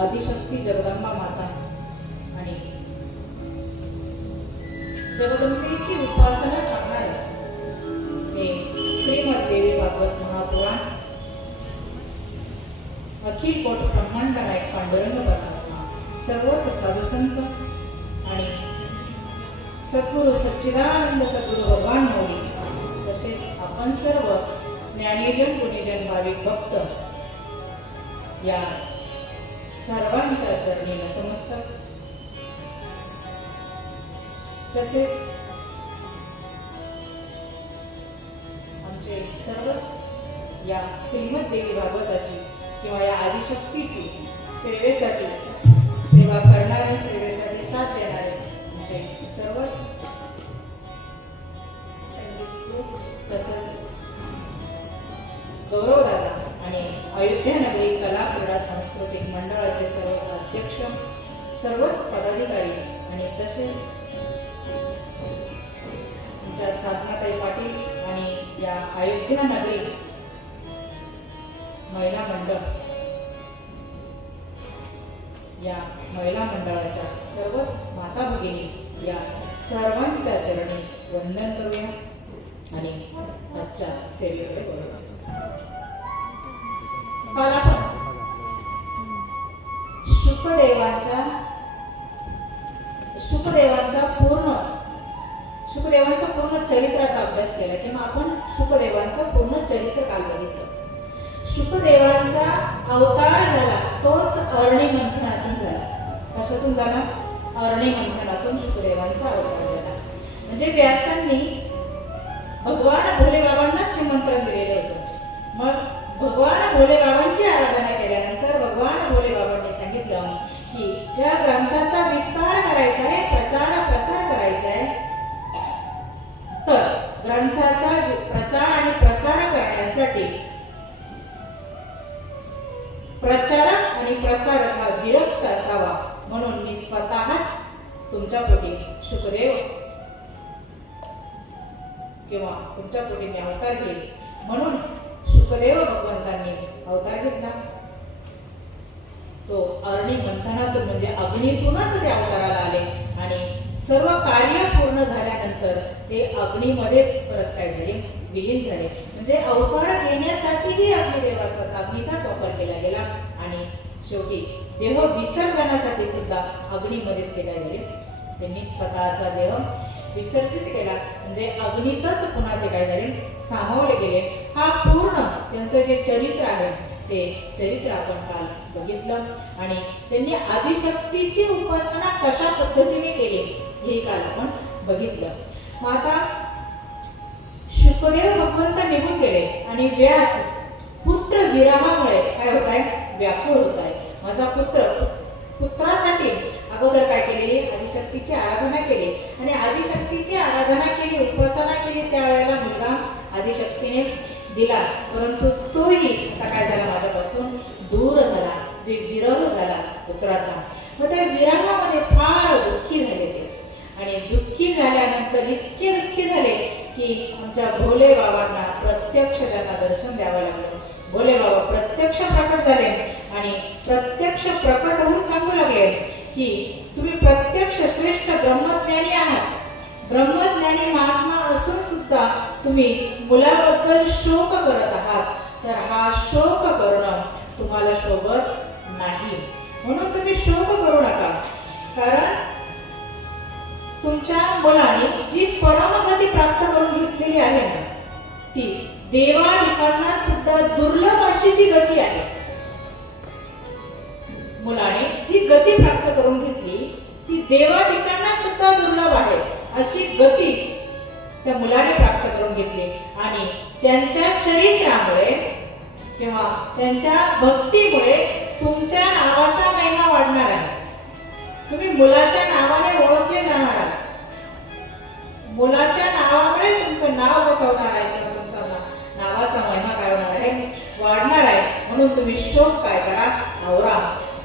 आदिशक्ती जगदंबा माता आणि जगदंबेची उपासना सांगणारे हे श्रीमद देवी भागवत महापुराण अखिल कोट ब्रह्मांड नायक पांडुरंग परमात्मा सर्वच साधुसंत आणि सद्गुरु सच्चिदानंद सद्गुरु भगवान मौली तसेच आपण सर्व ज्ञानीजन गुणीजन भाविक भक्त या सर्वांच्या चरणी नतमस्तक तसेच आमचे सर्वच या श्रीमद देवी भागवताची किंवा या आदिशक्तीची सेवेसाठी सेवा करणारे सेवेसाठी साथ देणारे म्हणजे सर्वच संगीत तसंच गौरव दादा आणि अयोध्या नगरी कला क्रीडा सांस्कृतिक मंडळाचे सर्व अध्यक्ष सर्वच पदाधिकारी आणि तसेच आमच्या साधनाताई पाटील आणि या अयोध्या नगरी महिला मंडळ या महिला मंडळाच्या सर्वच माता भगिनी या सर्वांच्या चरणी वंदन करूया आणि आजच्या सेवेकडे बोलूया. काल आपण शुकदेवांचा पूर्ण चरित्राचा अभ्यास केला किंवा आपण शुकदेवांचं पूर्ण चरित्र काल बघितलं. शुकदेवांचा अवतार झाला तोच अरणी मंथनातून झाला. कशातून झाला? अरणी मंथनातून शुकदेवांचा अवतार झाला. म्हणजे व्यासांनी भगवान भोले बाबांनाच निमंत्रण दिलेलं होतं. मग भगवान भोले बाबांची आराधना केल्यानंतर भगवान भोले बाबांनी सांगितलं की त्या ग्रंथाचा विस्तार करायचा आहे, प्रचार प्रसार करायचा आहे. तर ग्रंथाचा प्रचार आणि प्रसार करण्यासाठी प्रचारक आणि प्रसारक हा विरक्त असावा म्हणून मी स्वतःच तुमच्या पोटी शुकदेव किंवा तुमच्या पोटी मी अवतार घेईल म्हणून शुकदेव भगवंतांनी अवतार घेतला. तो अरणी मंथनातून म्हणजे अग्नीतूनच ते अवताराला आले आणि सर्व कार्य पूर्ण झाल्यानंतर ते अग्नीमध्येच परत काय झाले? विलीन झाले. म्हणजे अवतार घेण्यासाठीही अग्नीचाच वापर केला गेला आणि शेवटी देह विसर्जनासाठी सुद्धा अग्नीमध्येच ते काय झाले? त्यांनी स्वतःचा देह विसर्जित केला. म्हणजे अग्नीतच पुन्हा ते काय झाले? सामावले गेले. हा पूर्ण त्यांचं जे चरित्र आहे ते चरित्र आपण काल बघितलं आणि त्यांनी आदिशक्तीची उपासना कशा पद्धतीने केली हे काल आपण बघितलं. मग आता शुकदेव भगवंत निघून गेले आणि व्यास पुत्र विरहामुळे काय होत आहे? व्याकुळ होत आहे. माझा पुत्रासाठी अगोदर काय केलेली? आदिशक्तीची आराधना केली आणि आदिशक्तीची आराधना केली, उपासना केली. त्यावेळेला मुलगा आदिशक्तीने दिला, परंतु तोही आता काय झाला? माझ्यापासून दूर झाला. जे विरह झाला पुत्राचा. मग त्या विरहामध्ये फार दुःखी झाले ते आणि दुःखी झाल्यानंतर इतके दुःखी झाले की आमच्या भोले बाबांना प्रत्यक्ष त्यांना दर्शन द्यावं लागलं. भोले बाबा प्रत्यक्ष प्रकट झाले आणि प्रत्यक्ष प्रकट होऊन सांगू लागले की तुम्ही प्रत्यक्ष श्रेष्ठ ब्रह्मज्ञानी आहात. ब्रह्मज्ञानी महात्मा असून सुद्धा तुम्ही मुलाबद्दल शोक करत आहात. तर हा शोक करणं तुम्हाला शोभत नाही. म्हणून तुम्ही शोक करू नका. कारण तुमच्या मुलाने जी परमगती प्राप्त करून घेतलेली आहे ना ती देवादिकांना सुद्धा दुर्लभ अशी जी गती आहे. मुलाने जी गती प्राप्त करून घेतली ती देवादिकांना सुद्धा दुर्लभ आहे. अशी गती त्या मुलाने प्राप्त करून घेतली आणि त्यांच्या चरित्रामुळे किंवा त्यांच्या भक्तीमुळे तुमच्या नावाचा महिमा वाढणार आहे. तुम्ही मुलाच्या नावाने ओळखले जाणार आहात. मुलाच्या नावामुळे तुमचं नाव बघवणार आहे किंवा तुमचा नावाचा महिमा काय होणार आहे? वाढणार आहे. म्हणून तुम्ही शोक काय करा? आवरा.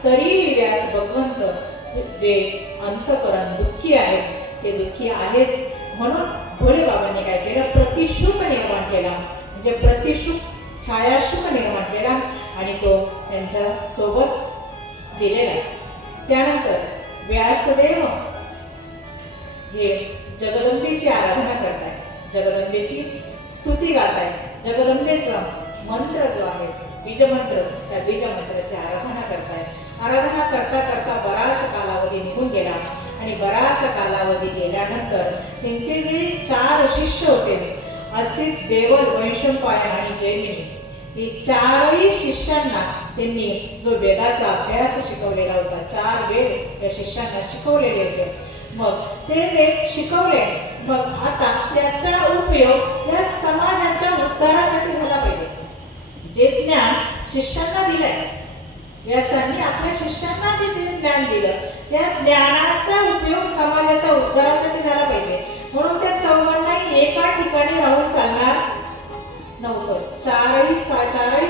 तरी व्यास भगवंत जे अंतःकरण दुःखी आहे ते दुःखी आहेच. म्हणून भोले बाबांनी काय केलं? प्रतिशुक निर्माण केला. म्हणजे प्रतिशुक छायाशुक निर्माण केला आणि तो त्यांच्या सोबत दिलेला आहे. त्यानंतर व्यासदेव हे जगदंबेची आराधना करताय, जगदंबेची स्तुती गाताय. जगदंबेचा मंत्र जो आहे बीजमंत्र, त्या बीजमंत्राची आराधना करताय. आराधना करता करता बराच कालावधी निघून गेला आणि बराच कालावधी गेल्यानंतर त्यांचे जे 4 शिष्य होते, असित, देवल, वैशंपायन आणि जैमिनी, हे 4ही शिष्यांना त्यांनी जो वेदाचा अभ्यास शिकवलेला होता, 4 वेद या शिष्यांना शिकवलेले होते. मग ते वेद शिकवले, मग आता त्याचा उपयोग या समाजाच्या उद्धारासाठी झाला पाहिजे. जे ज्ञान शिष्यांना दिलंय, व्यासांनी आपल्या शिष्यांना जे ज्ञान दिलं, त्या ज्ञानाचा उपयोग समाजाच्या उद्धारासाठी झाला पाहिजे. म्हणून त्या चौघांनाही एका ठिकाणी राहून चालणार नव्हतं. चारही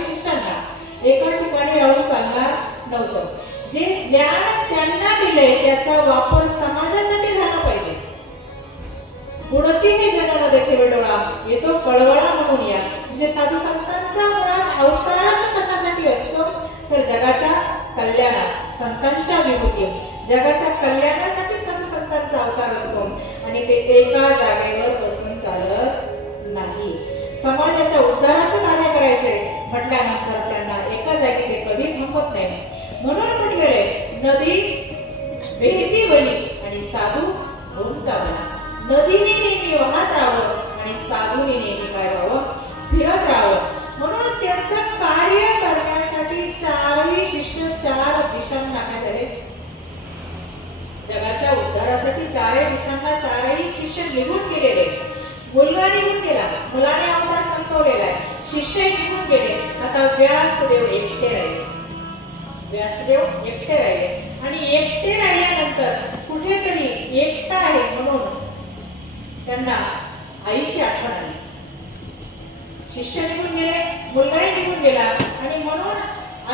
शिष्यांना एका ठिकाणी राहून चालणार नव्हतं. जे ज्ञान त्यांना दिले त्याचा वापर समाजासाठी झाला पाहिजे. गुणती हे जगाला देखे डोळा येतो कळवळा म्हणून या. म्हणजे साधू संतांचा मुळात अवतारच कशासाठी असतो, तर जगाच्या कल्याणात, संतांच्या विभूती, जगाच्या कल्याणासाठी साधू संतांचा अवतार असतो. आणि ते एका जागेवर बसून चालत नाही. समाजाच्या उद्धाराचं कार्य करायचंय म्हटल्यानंतर त्यांना एका जागी ते कधी थांबत नाही. म्हणून म्हटलेले नदी वेहती वली आणि साधू वृंदावना. नदीने नेहमी वाहत राहावं आणि साधूने नेहमी काय व्हावं, फिरत राहावं. म्हणून त्यांचं कार्य करण्यासाठी 4ही शिष्य 4 दिशांना टाकण्यात आले. जगाच्या उद्धारासाठी 4ही दिशांना 4ही शिष्य निघून गेलेले. मुलगा निघून गेला, मुलाने अवतार संपवलेला आहे, शिष्य निघून गेले. आता व्यासदेव एकटे राहिले. व्यासदेव एकटे राहिले आणि एकटे राहिल्यानंतर कुठेतरी एकटा आहे म्हणून त्यांना आईची आठवण आली. शिष्य निघून गेले, मुलगाही निघून गेला आणि म्हणून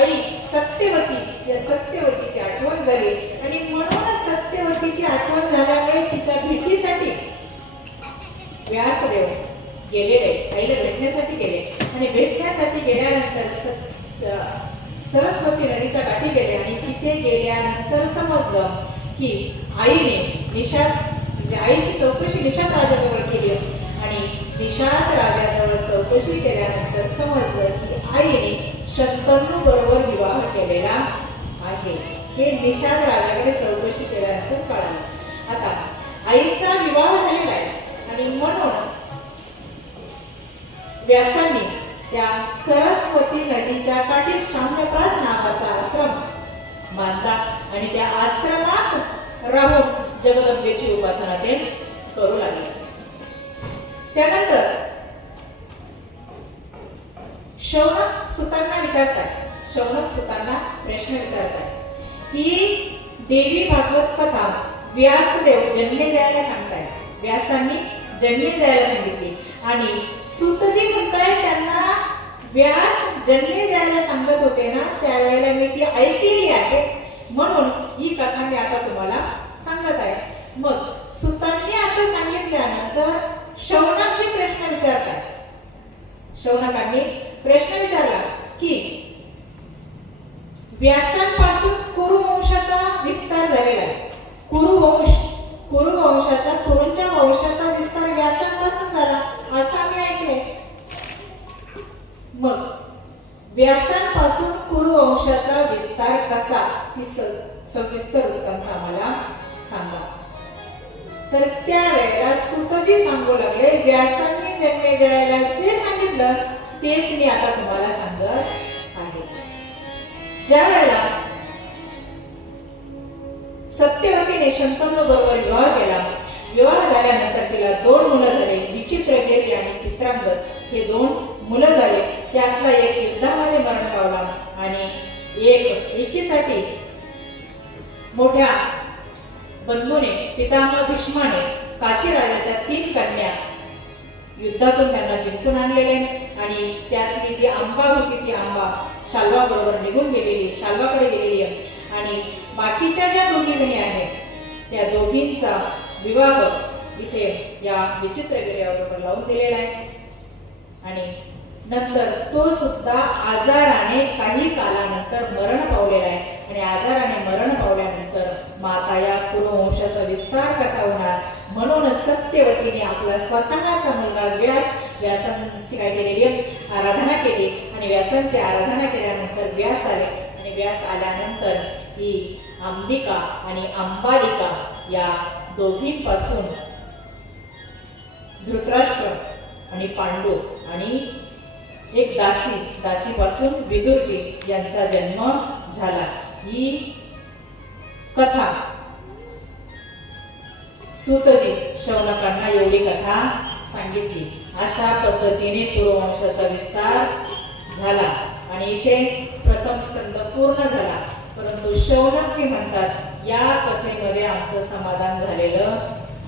आई सत्यवती, या सत्यवतीची आठवण झाली. आणि म्हणून सत्यवतीची आठवण झाल्यामुळे तिच्या भेटीसाठी व्यासदेव गेलेले, आईला भेटण्यासाठी गेले. आणि भेटण्यासाठी गेल्यानंतर सरस्वती नदीच्या काठी गेले आणि तिथे गेल्यानंतर समजलं की आईने म्हणजे आईची चौकशी निषाद राजाजवळ केली. आणि निषाद राजाजवळ चौकशी केल्यानंतर समजलं की आईने शंतनू बरोबर विवाह केलेला आहे. हे निषाद राजाकडे चौकशी केल्यानंतर कळालं. आता आईचा विवाह झालेला आहे आणि म्हणून व्यासांनी त्या सरस्वती नदीच्या काठी शाम्यप्रास नावाचा आश्रम बांधला आणि त्या आश्रमात राहून जगदंबेची उपासना ते करू लागले. त्यानंतर शौनक सुतांना प्रश्न विचारतात ही देवी भागवत कथा व्यासदेव जन्मेजयाला सांगताय. व्यासांनी जन्मेजयाला सांगितली आणि सूतजी म्हणताय त्यांना व्यास जन्मेजयाला सांगत होते ना, त्यावेळेला मी ती ऐकलेली आहे म्हणून ही कथा मी आता तुम्हाला सांगत आहे. मग सुतांनी असं सांगितल्यानंतर शौनकजी प्रश्न विचारतात. शौनकांनी प्रश्न विचारला की व्यासांपासून कुरु वंशाचा विस्तार झालेला आहे. कुरु वंशाच्या कुरूंच्या वंशाचा विस्तार व्यासांपासून झाला असं आम्ही ऐकले. मग व्यासांपासून कुरु वंशाचा विस्तार कसा, ही सविस्तर वृत्तांत आम्हाला सांगा. तर त्यावेळेला सूतजी सांगू लागले व्यासांनी जन्मेजयाला जे सांगितलं तेच मी आता तुम्हाला सांगत आहे. ज्या वेळेला सत्यवतीने शंतनू बरोबर विवाह केला, विवाह झाल्यानंतर तिला 2 मुलं झाले, विचित्रकेती आणि चित्रांगद हे 2 मुलं झाले. त्यातला एक युद्धामध्ये मरण पावला आणि एकीसाठी मोठ्या बंधूने पितामह भीष्माने काशी राजाच्या 3 कन्या युद्धातून त्यांना जिंकून आणलेले आणि त्यातली जी आंबा होती ती आंबा शाल्वा बरोबर निघून गेलेली, शाल्वाकडे गेलेली आहे. आणि बाकीच्या ज्या 2 जणी आहेत त्या दोघींचा विवाह इथे या विचित्रगिरीबरोबर लावून दिलेला आहे. आणि नंतर तो सुद्धा आजाराने काही कालानंतर मरण पावलेला आहे आणि आजाराने मरण पावल्यानंतर माता या कुरुवंशाचा विस्तार कसा होणार म्हणून सत्यवतीने आपला स्वतःचा मुलगा व्यासांची काय केलेली आराधना केली आणि व्यासांची आराधना केल्यानंतर व्यास आले आणि व्यास आल्यानंतर ही अंबिका आणि अंबालिका या दोघींपासून धृतराष्ट्र आणि पांडू आणि एक दासीपासून विदुरजी यांचा जन्म झाला। ही कथा सूतजी शौनकांना एवढी कथा सांगितली। अशा पद्धतीने कुरुवंशाचा विस्तार झाला आणि इथे प्रथम स्कंद पूर्ण झाला। परंतु शौनकजी म्हणतात या कथेमध्ये आमचं समाधान झालेलं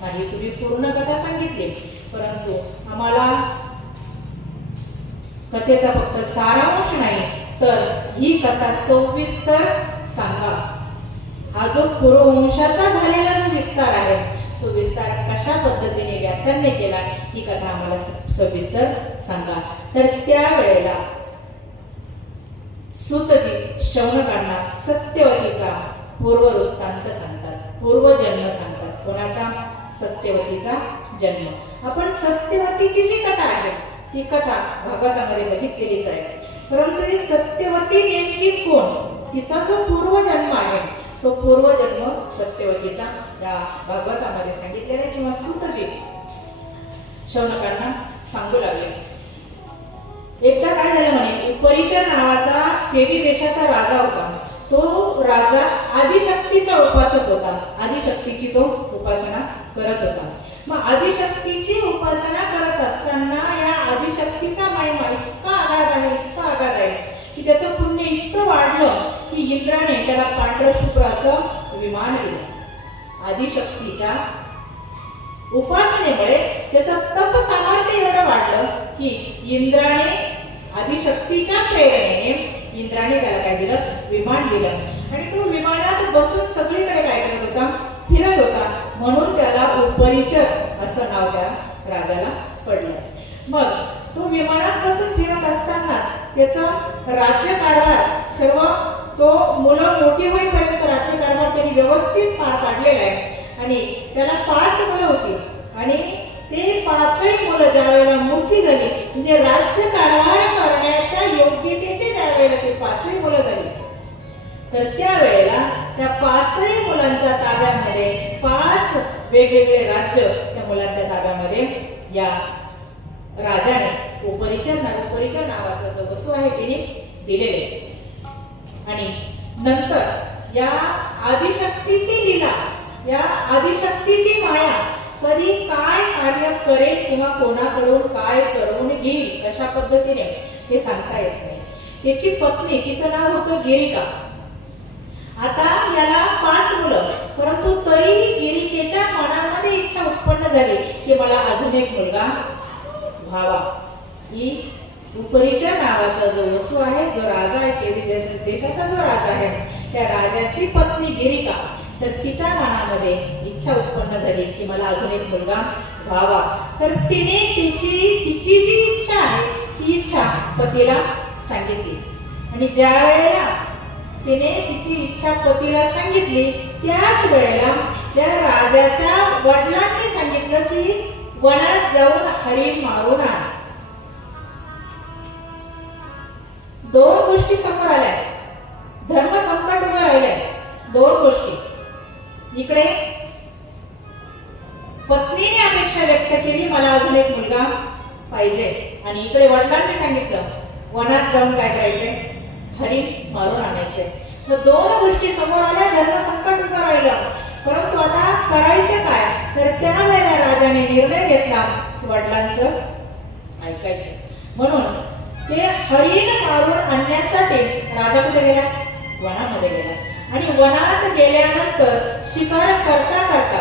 नाही। तुम्ही पूर्ण कथा सांगितली परंतु आम्हाला कथेचा फक्त सारांश नाही तर ही कथा सविस्तर सांगा। हा जो कुरुवंशाचा झालेला जो विस्तार आहे तो विस्तार कशा पद्धतीने व्यासांनी केला ही कथा आम्हाला सविस्तर सांगा। तर त्यावेळेला सूतजी शौनकांना सत्यवतीचा पूर्ववृत्तांत सांगतात, पूर्वजन्म सांगतात। कोणाचा? सत्यवतीचा जन्म। आपण सत्यवतीची जी कथा आहे ती कथा भागवतामध्ये बघितलेलीच आहे, परंतु ही सत्यवती नेमकी कोण, तिचा जो पूर्वजन्म आहे तो पूर्वजन्म सत्यवतीचा या भागवतामध्ये सांगितलेला आहे किंवा सूतजी शौनकांना सांगू लागले। एकदा काय झालं म्हणे, उपरिचर नावाचा चेदी देशाचा राजा होता। तो राजा आदिशक्तीचा उपासक होता, आदिशक्तीची तो उपासना करत होता। मग आदिशक्तीची उपासना करत असताना या आदिशक्तीचा महिमा इतका आगाध आहे की त्याचं पुण्य इतकं वाढलं की इंद्राने त्याला पांढरं शुभ्र असं विमान दिलं। आदिशक्तीच्या उपासनेमुळे त्याचं तप सामर्थ्य एवढं वाढलं की इंद्राने आदिशक्तीच्या प्रेरणेने इंद्राने त्याला काय दिलं, विमान दिलं आणि तो विमानात बसून सगळीकडे काय करत होता, फिरत होता। म्हणून त्याला उपरिचर असं नाव त्या राजाला पडलं। मग तो विमानात बसून फिरत असतानाच त्याचा राज्यकारभार सर्व तो मुलं मोठी होईपर्यंत राज्यकारभार त्यांनी व्यवस्थित पार पाडलेला आहे आणि त्याला 5 मुलं होती आणि ते 5ही मुलं ज्या वेळेला मोठी झाली म्हणजे राज्यकारभार करण्याच्या योग्यतेचे ज्या वेळेला ते 5ही मुलं झाली तर त्यावेळेला त्या 5ही मुलांच्या ताब्यामध्ये 5 वेगवेगळे राज्य त्या मुलांच्या ताब्यामध्ये या राजाने उपरिचर नावाचा जो वसू आहे त्याने दिलेले। आणि नंतर या आदिशक्तीची लीला, या आदिशक्तीची माया कधी काय कार्य करेल किंवा कोणाकडून काय करून घेईल अशा पद्धतीने हे सांगता येत नाही। त्याची पत्नी, तिचं नाव होतं गिरिका। आता याला 5 मुलं, परंतु तरी गिरिकेच्या मनामध्ये इच्छा उत्पन्न झाली की मला अजून एक मुलगा व्हावा। ही उपरिचर नावाचा जो वसू आहे, जो राजा आहे, देशाचा जो राजा आहे, त्या राजाची पत्नी गिरिका, तर तिच्या मनामध्ये इच्छा उत्पन्न झाली की मला अजून एक मुलगा व्हावा। तर तिने तिची जी इच्छा आहे ती इच्छा पतीला सांगितली आणि ज्या वेळेला तिने तिची इच्छा पतीला सांगितली त्याच वेळेला त्या राजाच्या वडिलांनी सांगितलं की वनात जाऊन हरिण मारून आण। 2 गोष्टी समोर आल्या, धर्म संकट उभं राहिलंय। 2 गोष्टी, इकडे पत्नीने अपेक्षा व्यक्त केली मला अजून एक मुलगा पाहिजे आणि इकडे वडिलांनी सांगितलं वनात जाऊन काय करायचंय, हरिण मारून आणायचंय। तर 2 गोष्टी समोर आल्या, धर्म संकट उभं राहिलं, परंतु आता करायचं काय? तर त्यावेळेला राजाने निर्णय घेतला वडिलांचं ऐकायचं। म्हणून ते हरिण मारून आणण्यासाठी राजा कुठे गेला, वनामध्ये गेला आणि वनात गेल्यानंतर शिकार करता करता,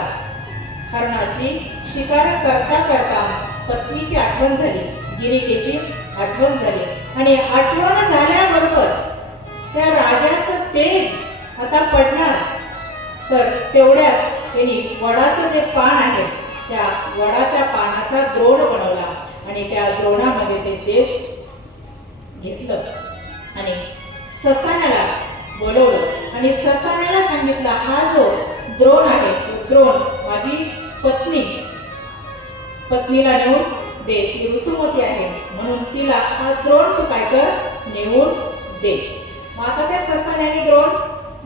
हरणाची शिकार करता करता पत्नीची आठवण झाली, गिरिकेची आठवण झाली आणि आठवण झाल्याबरोबर त्या राजाचं तेज आता पडणार। तर तेवढ्यात त्यांनी वडाचं जे पान आहे त्या वडाच्या पानाचा द्रोण बनवला आणि त्या द्रोणामध्ये ते तेज घेतलं आणि ससाण्याला बोलवलं आणि सांगितलं, हा जो द्रोण आहे तो द्रोण माझी पत्नीला नेऊन दे, ती ऋतुमती आहे म्हणून तिला हा द्रोण तू काय कर, नेऊन दे. मग आता त्या ससाण्याने द्रोण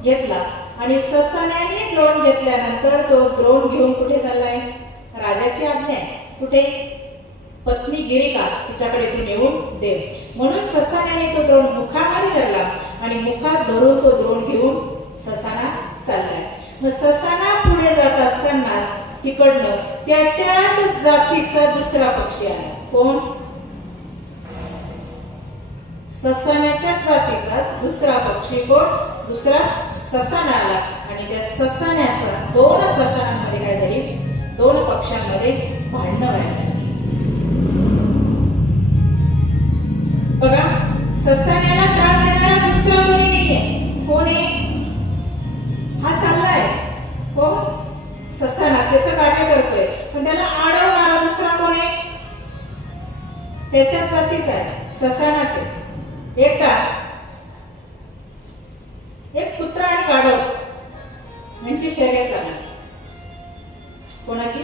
घेतला आणि ससाण्याने द्रोण घेतल्यानंतर तो द्रोण घेऊन कुठे चाललाय? राजाची आज्ञा आहे, कुठे? पत्नी गिरिका तिच्याकडे ती नेऊन दे. म्हणून ससाण्याने तो द्रोण मुखामध्ये धरला आणि मुखात धरून तो द्रोण घेऊन ससाना चाललाय. मग ससाना पुढे जात असतानाच तिकडनं त्याच्याच जातीचा दुसरा पक्षी आला. कोण? ससाण्याच्या जातीचा दुसरा पक्षी कोण? दुसरा ससाना आला आणि त्या ससाण्याचा दोन ससानांमध्ये काय झाली? दोन पक्षांमध्ये भांडणं व्हायला. बघा, ससाण्याला त्रास देणारा दुसरा कोणी नाहीये. कोण आहे? हा चाललाय कोण? ससाना त्याचं कार्य करतोय, पण त्याला अडवणारा दुसरा कोण आहे? त्याच्याच जातीचा आहे, ससानाच आहे. एक कुत्रा आणि गाढव यांची शर्यत लागली. कोणाची?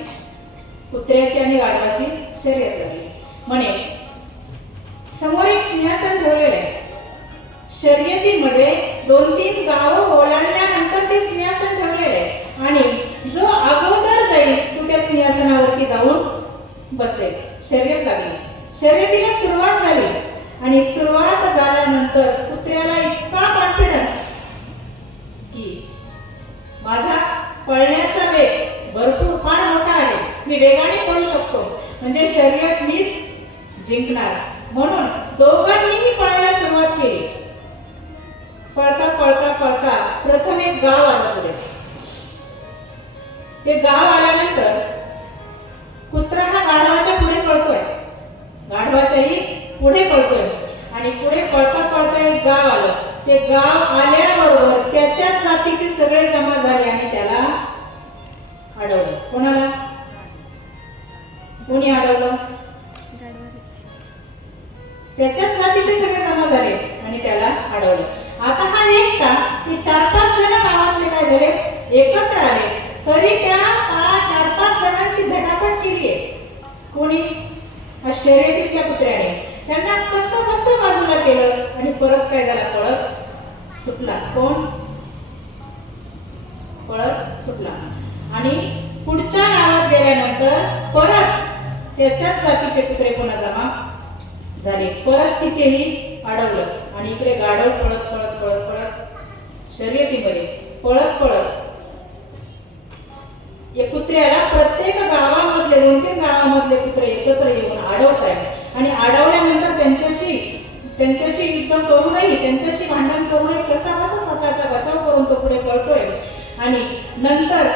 कुत्र्याची आणि गाढवाची शर्यत लागली. म्हणे समोर एक सिंहासन ठेवलेलं आहे. शर्यतीमध्ये 2-3 गावं ओलांडल्यानंतर ते सिंहासन ठेवलेलं आहे आणि जो अगोदर जाईल तो त्या सिंहासनावरती जाऊन बसेल. शर्यत लागली. शर्यतीला सुरुवात झाली आणि सुरुवात झाल्यानंतर कुत्र्याला इतका कॉन्फिडन्स की माझा पळण्याचा वेग भरपूर फार मोठा आहे, मी वेगाने पळू शकतो, म्हणजे शर्यत मीच जिंकणार. म्हणून दोघांनीही पळायला सुरुवात केली. पळता पळता पळता प्रथम एक गाव आलं पुढे. ते गाव आल्यानंतर कुत्रा हा गाढवाच्या पुढे पळतोय, गाढवाच्याही पुढे पळतोय आणि पुढे पळता पळता एक गाव आलं. ते गाव आल्याबरोबर त्याच्याच जातीचे सगळे जमा झाले आणि त्याला अडवलं. कोणाला? कोणी अडवलं? त्याच्याच जातीचे सगळे जमा झाले आणि त्याला अडवलं. आता हा एकटा, ते 4-5 जण गावातले काय झाले? एकत्र आले. तरी त्या 4-5 जणांची झटापट केली आहे. कोणी? शर्यतीतल्या कुत्र्याने. त्यांना कसं बाजूला केलं आणि परत काय झाला? पळत सुटला. कोण? पळत सुटला. आणि पुढच्या गावात गेल्यानंतर परत त्याच्याच जातीचे कुत्रे पुन्हा जमा झाले. परत तिथेही अडवलं आणि इकडे गाढव पळत पळत पळत पळत शर्यतीमध्ये पळत या कुत्र्याला प्रत्येक गावामधले 2-3 गावामधले कुत्रे एकत्र येऊन अडवत आहेत आणि अडवल्यानंतर त्यांच्याशी युद्ध करूनही, त्यांच्याशी भांडण करूनही कसा स्वतःचा बचाव करून तो पुढे पळतोय. आणि नंतर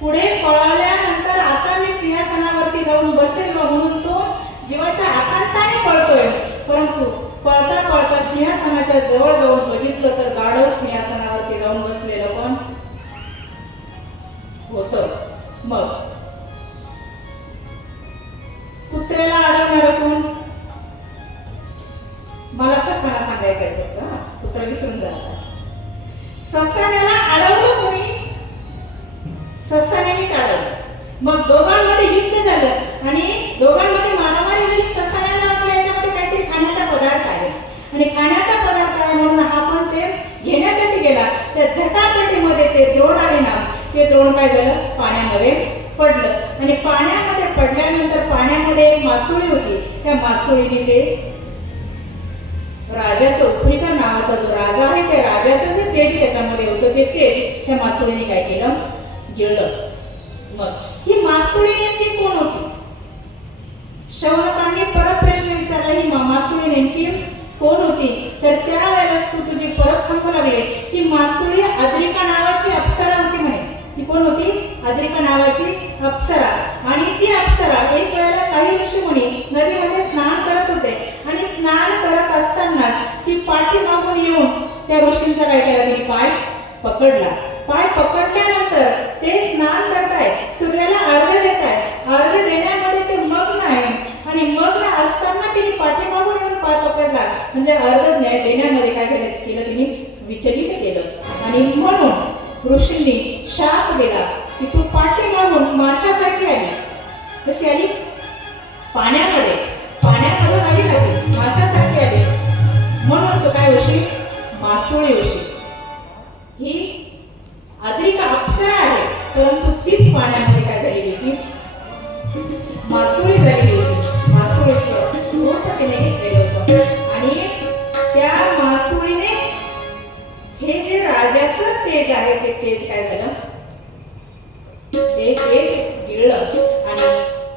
पुढे पळाल्यानंतर आता मी सिंहासनावरती जाऊन बसेल म्हणून तो जीवाच्या आकांताने पळतोय. परंतु पळता पळता सिंहासनाच्या जवळ जाऊन बघितलं तर गाढव सिंहासनावरती जाऊन बसलेलं पण होतं. मग कुत्र्याला अडवणार कोण? मला ससाना सांगायचं होतं, कुत्रा विसरून झाला. ससाण्याला अडवलं कोणी? ससाण्यानेच अडवलं. मग दोघांमध्ये युद्ध झालं आणि दोघांमध्ये मारामारी झाली. ससाण्याला आपल्या याच्यामध्ये काहीतरी खाण्याचा पदार्थ आहे आणि खाण्याचा पदार्थ आहे म्हणून हा पण ते घेण्यासाठी गेला. त्या झटापटीमध्ये ते द्रोण आले ना, ते द्रोण काय झालं? पाण्यामध्ये पडलं आणि पाण्यामध्ये पडल्यानंतर पाण्यामध्ये एक मासोळी होती. त्या मासोळीने ते राजाचं, उपरीच्या नावाचा जो राजा आहे त्या राजाचं जे तेज त्याच्यामध्ये होतं ते तेज त्या मासोळीने काय केलं? गिळलं. मग ही मासोळी नेमकी कोण होती? शौनकांनी परत प्रश्न विचारला, ही मासोळी नेमकी कोण होती? तर त्यावेळेला सुतजी परत सांगू लागले की मासोळी अद्रिका नावाची अप्सरा होती म्हणे. ती कोण होती? अद्रिका नावाची अप्सरा. आणि ती अप्सरा एक वेळेला काही ऋषीमुनी नदीमध्ये स्नान करत होते आणि स्नान करत असताना ती पाठीमागून येऊन त्या ऋषींचा काय केला? तिने पाय पकडला. पाय पकडल्यानंतर ते स्नान करतायत, सूर्याला अर्घ्य देतायत. अर्घ्य देण्यामध्ये ते मग्न आहे आणि मग्न असताना तिने पाठीमागून येऊन पाय पकडला. म्हणजे अर्घ्य देण्यामध्ये काय झालं? केलं तिने? विचलित केलं. आणि म्हणून ऋषींनी शाप दिला की तू पाठी लावून माशासारखी आलीस. कशी आली? पाण्यामधून आली का ती? माशासारखी आलीस. म्हणून तू काय होशील? मासोळी होशील. ही आद्रिका अप्सरा आहे, परंतु तीच पाण्यामध्ये काय झालेली होती? मासोळी झालेली होती. मासोळीचं रूप तिने घेतलेलं होतं आणि त्या मासोळीने हे जे राजाचं तेज आहे ते तेज काय झालं? ते तेज गिळलं आणि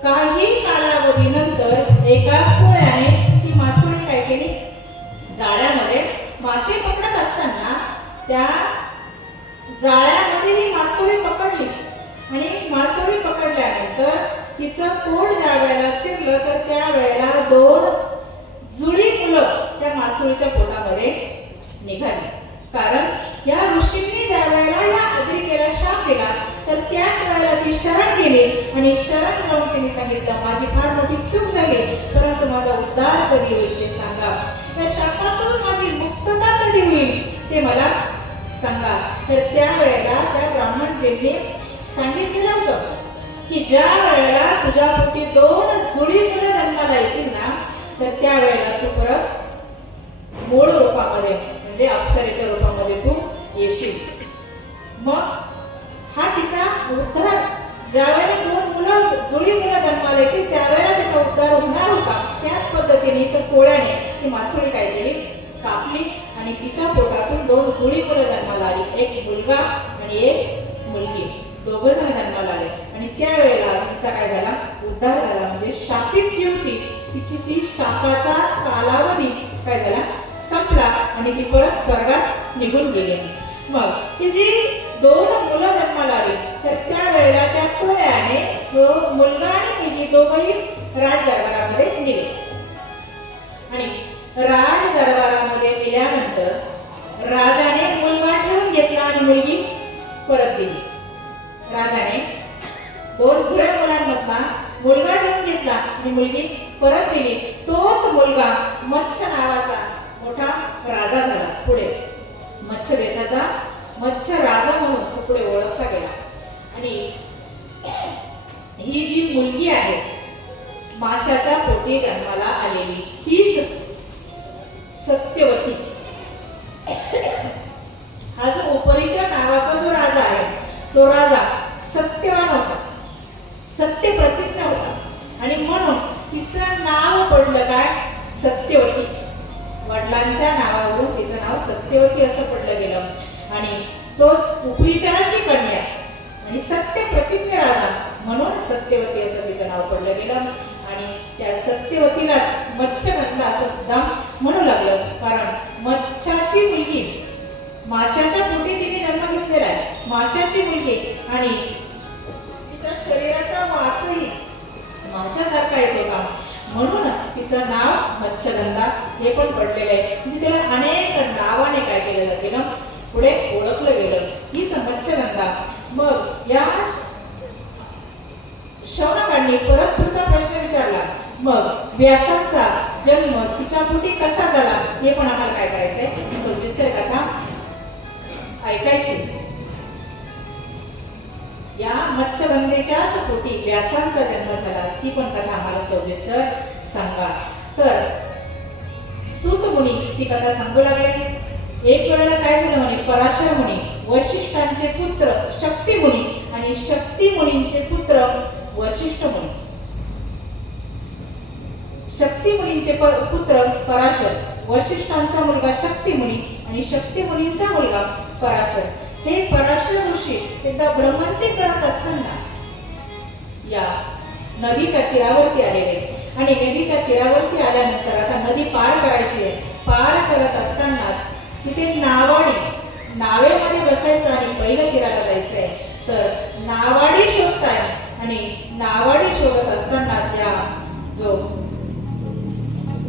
काही कालावधीनंतर एका कोळ्याने ती मासोळी काय केली? जाळ्यामध्ये मासे पकडत असताना त्या जाळ्यामध्ये ही मासोळी पकडली आणि मासोळी पकडल्यानंतर तिचं पोट ज्या वेळेला चिरलं तर त्या वेळेला 2 जुळी मुलं त्या मासोळीच्या पोटामध्ये निघाली. कारण या ऋषींनी ज्या वेळेला या आद्रिकेला शाप दिला तर त्याच वेळेला ती शरण गेली आणि शरण जाऊन तिने सांगितलं, माझी फार मोठी चूक झाली, परंतु माझा उद्धार कधी होईल ते सांगा. त्या शापातून माझी मुक्तता कधी होईल ते मला सांगा. तर त्या वेळेला त्या ब्राह्मणजींनी सांगितलेलं होतं की ज्या वेळेला तुझ्या पोटी 2 जुळी मुलं जन्माला येतील ना तर त्या वेळेला तू परत मूळ रूपामध्ये म्हणजे अप्सरेच्या रूपामध्ये तू येशील. मग हा तिचा उद्धार ज्या वेळेला 2 जुळी मुलं जन्माला येतील त्यावेळेला तिचा उद्धार होणार होता. त्याच पद्धतीने तर कोळ्याने ती मासोळी काय केली? कापली आणि तिच्या पोटातून 2 जुळी मुलं जन्माला आली. एक मुलगा आणि एक मुलगी. दोघं जण जन्माला आले आणि त्यावेळेला तिचा काय झाला? उद्धार झाला. म्हणजे शापित जी होती तिची ती शापाचा कालावधी काय झाला? संपला आणि ती परत स्वर्गात निघून गेली. मग ती जी 2 मुलं जन्माला आली तर त्यावेळेला त्या कोळ्याने जो मुलगा आणि मुलगी दोघंही राजदरबारामध्ये नेले आणि राजदरबारामध्ये गेल्यानंतर राजाने मुलगा ठेवून घेतला आणि मुलगी परत दिली. राजाने 2 जुळ्या मुलांमधला मुलगा ठेवून घेतला आणि मुलगी परत दिली. तोच मुलगा मच्छ नावाचा मोठा राजा झाला. पुढे मच्छ देशाचा मच्छ राजा म्हणून तो पुढे ओळखला गेला. आणि ही जी मुलगी आहे माशाच्या पोटी जन्माला आलेली तीच सत्यवती. हा जो उपरीच्या नावाचा जो राजा आहे तो राजा सत्यवान होता, सत्य प्रतिज्ञा होता आणि म्हणून तिचं नाव पडलं काय? सत्यवती. वडिलांच्या नावावरून तिचं नाव सत्यवती असं पडलं गेलं. आणि तोच उपरीच्याची कन्या आणि सत्य प्रतिज्ञ राजा म्हणून सत्यवती असं तिचं नाव पडलं गेलं. आणि त्या सत्यवतीलाच मच्छगंधा असं सुद्धा म्हणू लागलं, कारण मच्छाची मुलगी माशाच्या पोटी तिने जन्म घेतलेला आहे. माशाची मुलगी आणि तिच्या शरीराचा वासही माशासारखा येतो का, म्हणून तिचं नाव मच्छगंधा हे पण पडलेलं आहे. म्हणजे त्याला अनेक नावाने काय केलं गेलं? पुढे ओळखलं गेलं. हीच मच्छगंधा. मग या शौनकांनी परत पुढचा प्रश्न विचारला, मग व्यासांचा जन्म तिच्या पोटी कसा झाला हे पण आम्हाला काय करायचंय? सविस्तर कथा ऐकायची. या मच्छगंधेच्याच पोटी व्यासांचा जन्म झाला ती पण कथा आम्हाला सविस्तर सांगा. तर सूत मुनी ती कथा सांगू लागले. एक वेळेला काय झालं म्हणे? पराशर मुनी वशिष्ठांचे पुत्र शक्ती मुनी आणि शक्ती मुनींचे पुत्र वशिष्ठ मुनी. शक्ती मुनींचे पुत्र पराशर, वशिष्ठांचा मुलगा शक्ती मुनी आणि शक्ती मुनींचा मुलगा पराशर. हे पराशर ऋषी एकदा भ्रमंती करत असताना या नदीच्या तीरावरती आलेले आणि नदीच्या तीरावरती आल्यानंतर आता नदी पार करायची आहे. पार करत असतानाच तिथे नावेमध्ये बसायचं आणि पहिलं तीराला जायचंय. तर नावाडी शोधताय आणि नावाडी शोधत असतानाच या जो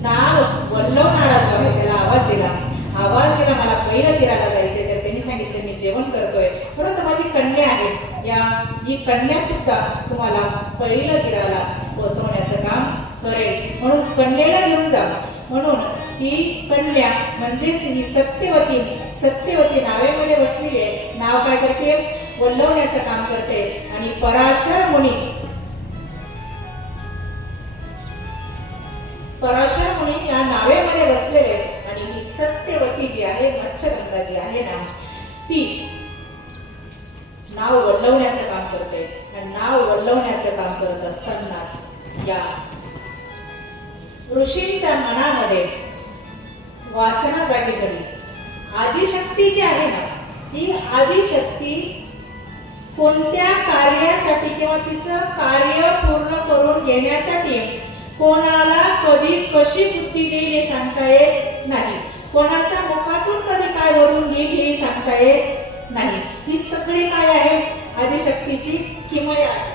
नाव वल्लवणारा जो आहे त्याला आवाज दिला मला पहिलं तीराला जायचंय. तर त्यांनी सांगितलं मी जेवण करतोय, परंतु माझी कन्या आहे, ही कन्या सुद्धा तुम्हाला पहिलं तीराला पोहोचवण्याचं काम करेल, म्हणून कन्येला घेऊन जा. म्हणून ही कन्या म्हणजेच ही सत्यवती नावेमध्ये बसलेली आहे. नाव काय करते? वल्लवण्याचं काम करते. आणि पराशर मुनी या नावेमध्ये बसलेले आणि ही सत्यवती जी आहे, मत्स्यगंधा जी आहे ना, ती नाव वल्लवण्याचं काम करते. आणि नाव वल्लवण्याचं काम करत असतानाच या ऋषींच्या मनामध्ये वासना जागी झाली. आदिशक्ती जी आहे ना, ही आदिशक्ती कोणत्या कार्यासाठी किंवा तिचं कार्य पूर्ण करून घेण्यासाठी कोणाला कधी कशी बुद्धी देईल हे सांगता येत नाही. कोणाच्या मुखातून कधी काय वरून येईल हे सांगता येत नाही. ही सगळी काय आहे? आदिशक्तीची किमया आहे.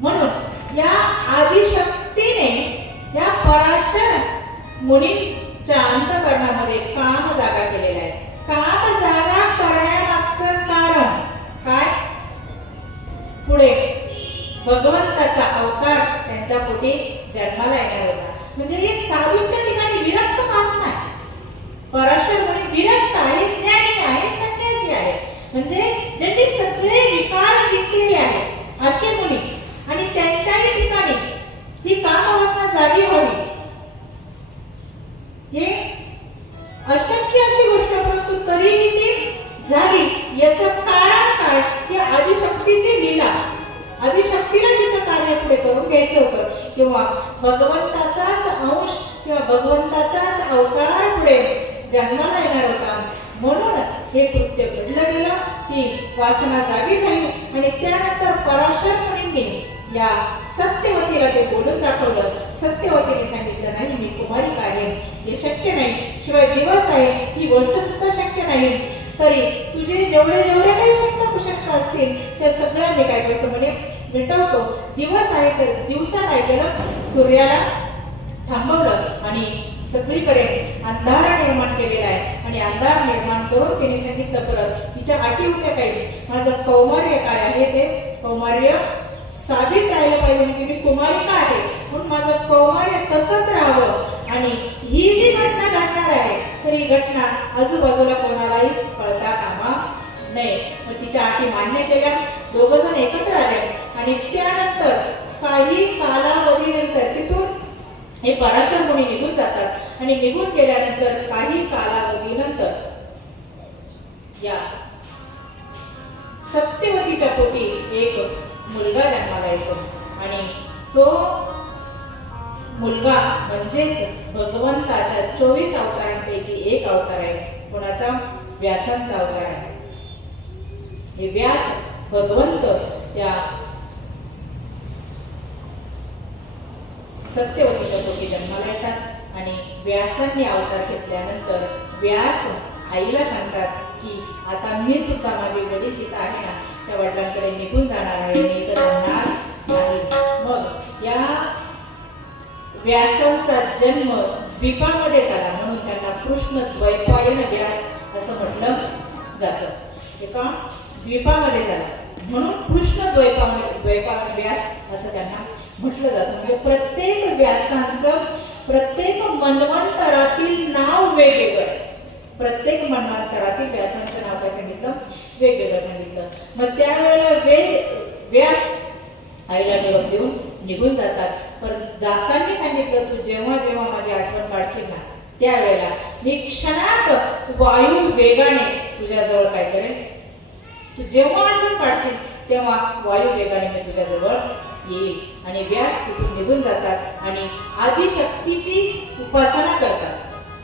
म्हणून या आदिशक्तीने या पराशर मुनीच्या अंतःकरणामध्ये काम जागा केलेला आहे. काम जागा करण्यामागचं कारण काय? पुढे भगवंताचा अवतार त्यांच्या पोटी जन्माला येणार होता. म्हणजे हे साधूच्या ठिकाणी विरक्त काम नाही. पराशर मुनी विरक्त आहे, ज्ञानी आहे, संन्यासी आहे. म्हणजे ज्यांनी सगळे विकार जिंकलेले आहेत असे मुनी. आणि त्यांच्याही ठिकाणी ही कामावस्था जागी व्हावी हे अशक्य अशी गोष्ट, परंतु तरीही ती झाली. याचं कारण काय? की आदिशक्तीची लीला. आदिशक्तीला तिचं कार्य पुढे करून घ्यायचं होतं किंवा भगवंताचाच अंश किंवा भगवंताचाच अवतार पुढे जन्माला येणार होता. म्हणून हे कृत्य घडलं गेलं. ती वासना जागी झाली आणि त्यानंतर पराशर मुनींनी या सत्यवतीला ते बोलून दाखवलं. सत्यवतीने सांगितलं, नाही मी कुमारिका आहे, हे शक्य नाही. शिवाय दिवस आहे, ही गोष्ट सुद्धा शक्य नाही. तरी तुझे जेवढे काही शक्य असतील त्या सगळ्या मी काय करतो म्हणे मिटवतो. दिवस आहे तर दिवसा काय केलं? सूर्याला थांबवलं आणि सगळीकडे अंधार निर्माण केलेला आहे. आणि अंधार निर्माण करून तिने सांगितलं, परत तिच्या अटी होत्या काही. माझं कौमार्य काय आहे ते कौमार्य साबित राहिलं पाहिजे. म्हणजे मी कुमारिका आहे म्हणून माझं कौमार्य तसंच राहावं. आणि ही जी घटना घडणार आहे तर ही घटना आजूबाजूला कोणालाही कळता कामा नये. मग तिच्या अटी मान्य केल्या. दोघ जण एकत्र आले आणि त्यानंतर काही कालावधीनंतर तिथून हे पराशर मुनी निघून जातात. आणि निघून गेल्यानंतर काही कालावधीनंतर या सत्यवतीच्या पोटी एक मुलगा जन्माला येतो. आणि तो मुलगा म्हणजेच भगवंताच्या 24 अवतारांपैकी एक अवतार आहे. कोणाचा? व्यासांचा अवतार आहे. हे व्यास भगवंत त्या सत्यवतीच्या पोटी जन्माला येतात. आणि व्यासांनी अवतार घेतल्यानंतर व्यास आईला सांगतात की आता मी सुद्धा माझी वडील जिथं आहे ना त्या वडिलांकडे निघून जाणार आहे, मी इथं राहणार नाही. मग या व्यासांचा जन्म द्वीपामध्ये झाला म्हणून त्यांना कृष्ण द्वैपायन व्यास असं म्हटलं जातं. एका द्वीपामध्ये झाला म्हणून कृष्ण द्वैपायन व्यास असं त्यांना म्हटलं जातं. म्हणजे प्रत्येक व्यासांचं प्रत्येक मन्वंतरातील नाव वेगवेगळं. प्रत्येक मन्वंतरातील व्यासांचं नाव काय सांगितलं? वेगवेगळं सांगितलं. मग त्यावेळेला व्यास आईला निरोप देऊन निघून जातात. पण जाताना सांगितलं, तू जेव्हा जेव्हा माझी आठवण काढशील ना त्यावेळेला मी क्षणात वायू वेगाने तुझ्याजवळ काय करेन? तू जेव्हा आठवण काढशील तेव्हा वायू वेगाने मी तुझ्याजवळ येईल. आणि व्यास तिथून निघून जातात आणि आदिशक्तीची उपासना करतात.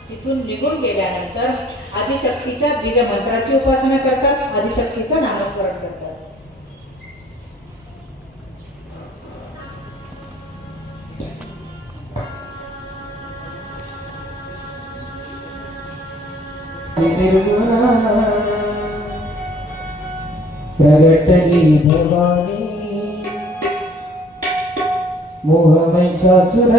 तिथून निघून गेल्यानंतर आदिशक्तीच्या बीज मंत्राची उपासना करतात, आदिशक्तीचं नामस्मरण करतात. प्रगटली भवानी मोह महिषासुर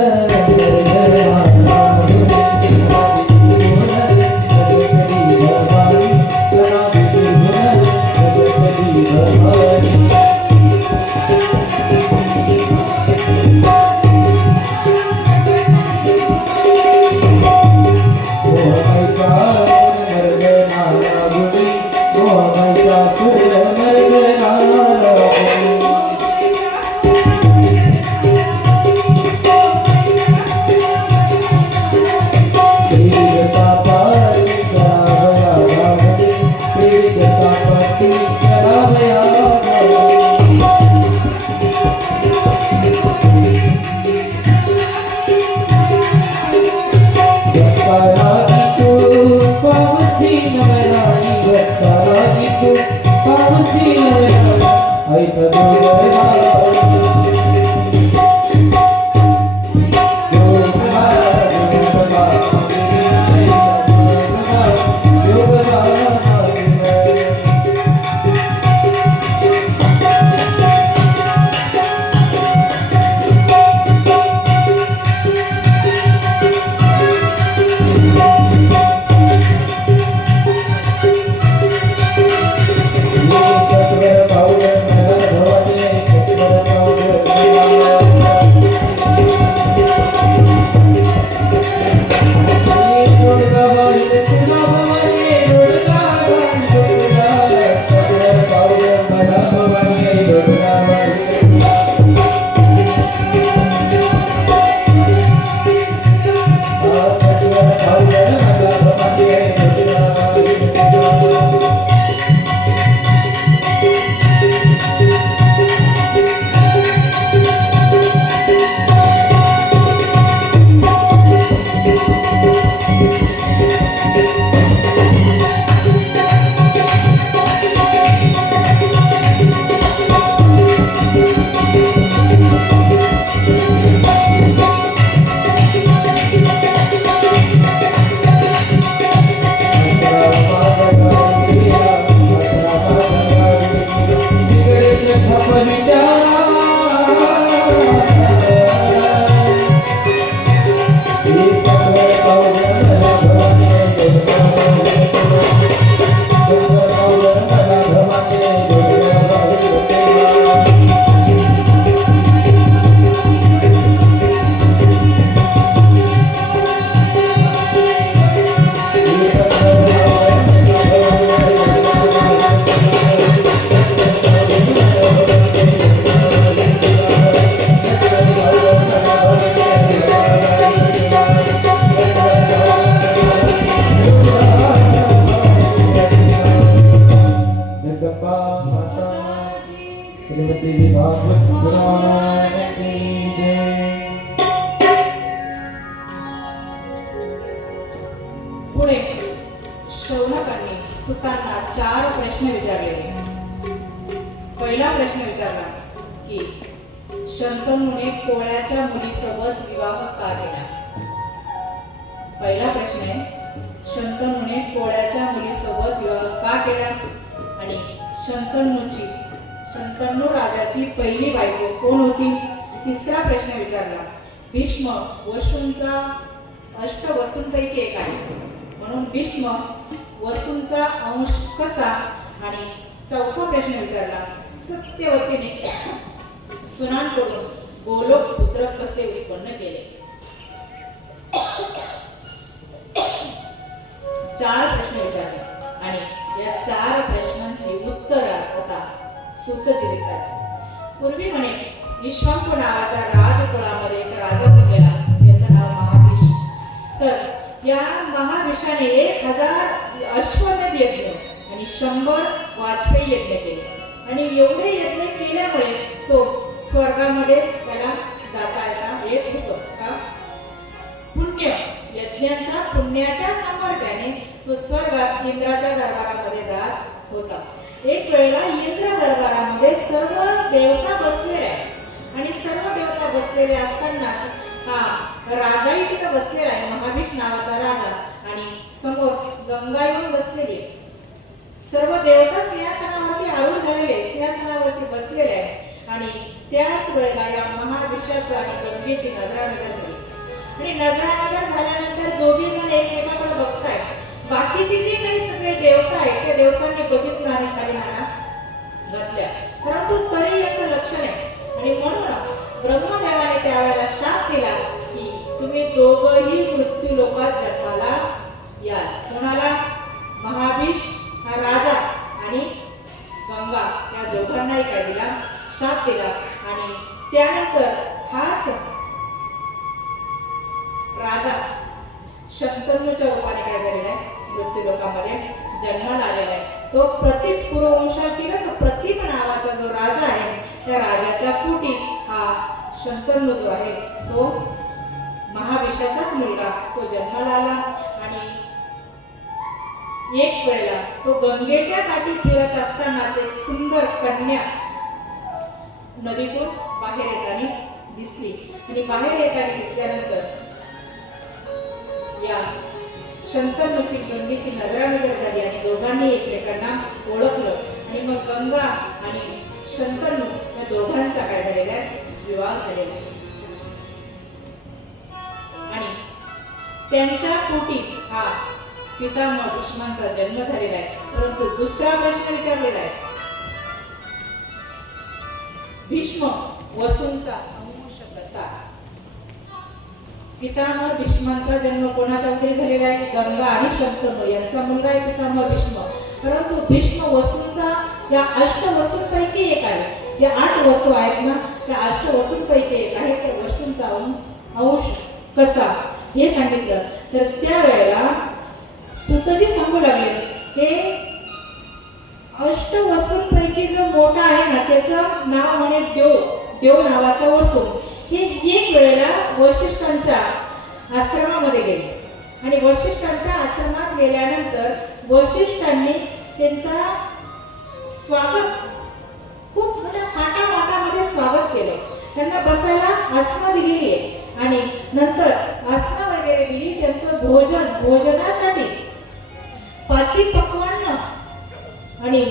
पुढे शौनकांनी सुतांना 4 प्रश्न विचारले. पहिला प्रश्न विचारला की शंतनूने कोळ्याच्या मुलीसोबत विवाह का केला. पहिला प्रश्न आहे, शंतनूने कोळ्याच्या मुलीसोबत विवाह का केला आणि शंतनू राजाची पहिली बायको कोण होती. तिसरा प्रश्न विचारला, भीष्म वसूंचा अष्टवसूंपैकी एक आहे म्हणून भीष्म वसूंचा अंश कसा. आणि चौथा प्रश्न विचारला, सत्यवतीने सुनांकडून गोलोक पुत्र कसे उत्पन्न केले. 4 प्रश्न विचारले आणि या 4 प्रश्नांची उत्तरं आता सूतजीवित आहेत. पूर्वी म्हणे विश्वांभू नावाच्या राजकुळामध्ये एक राजा होता, त्याचं नाव महाभिष. तर या महाभिषाने 1000 अश्वमेध यज्ञ आणि 100 वाजपेयी यज्ञ केले आणि एवढे यज्ञ केल्यामुळे तो स्वर्गामध्ये त्याला जाता येत होतं. का पुण्य यज्ञाच्या पुण्याच्या सामर्थ्याने तो स्वर्गात इंद्राच्या दरबारामध्ये जात होता. एक वेळेला इंद्र दरबारामध्ये सर्व देवता बसलेले आहेत आणि सर्व देवता बसलेले असतानाच हा राजाही तिथं बसलेला आहे, महाभिष नावाचा राजा, आणि समोर गंगा येऊन बसलेली. सर्व देवता सिंहासनावरती आरूढ झालेले, सिंहासनावरती बसलेले आहेत आणि त्याच वेळेला या महाभिषाचा आणि गंगेची नजरानजर झाली आणि नजरानजर झाल्यानंतर दोघे जण एकमेकांकडे बघताय. बाकीचे जे काही सगळे देवता आहेत त्या देवतांनी बघितलं आणि खाली हाना घातल्या, परंतु तरी याचं लक्ष नाही. आणि म्हणून ब्रह्मदेवाने त्यावेळेला शाप दिला की तुम्ही दोघंही मृत्यू लोकात जन्माला याल. कोणाला? महाभिष हा राजा आणि गंगा या दोघांनाही काय दिला? शाप दिला. आणि त्यानंतर हाच राजा शंतनूच्या रूपाने काय झालेला आहे? मृत्यू लोकांमध्ये जन्माला आलेला आहे. तो प्रतीप पुरवंशातीलच प्रतीप नावाचा जो राजा आहे त्या राजाच्या पोटी हा शंतनू जो आहे तो महाभिषाचाच मुलगा तो जन्माला आला. आणि एक वेळेला तो गंगेच्या काठी फिरत असतानाच एक सुंदर कन्या नदीतून बाहेर येताना दिसली आणि बाहेर येताना दिसल्यानंतर या शंतनूची गंगेची नजरानजर झाली आणि दोघांनी एकमेकांना ओळखलं आणि मग गंगा आणि शंतनू या दोघांचा काय झालेला आहे? विवाह झालेला आहे. आणि त्यांच्या पोटी हा पितामह भीष्मांचा जन्म झालेला आहे. परंतु दुसरा प्रश्न विचारलेला आहे, भीष्म वसूंचा अंश कसा. पितामह भीष्मांचा जन्म कोणाच्या पोटी झालेला आहे? गंगा आणि शंतनू यांचा मुलगा आहे पितामह भीष्म. परंतु भीष्म वसूंचा या अष्टवसूंपैकी एक आहे. जे 8 वसू आहेत ना त्या 8 वसूंपैकी एक आहे. त्या वसूंचा अंश कसा हे सांगितलं. तर त्यावेळेला सुतजी सांगू लागले हे अष्टवसूंपैकी जो मोठा आहे ना त्याचं नाव म्हणे देव नावाचा वसू. हे एक वेळेला वशिष्ठांच्या आश्रमामध्ये गेले आणि वशिष्ठांच्या आश्रमात गेल्यानंतर वशिष्ठांनी त्यांचा स्वागत खूप मोठ्या थाटामाटामध्ये स्वागत केलं. त्यांना बसायला आसनं दिलेली आहे आणि नंतर आसनं वगैरे दिली. त्यांचं भोजनासाठी 5 पक्वान्न आणि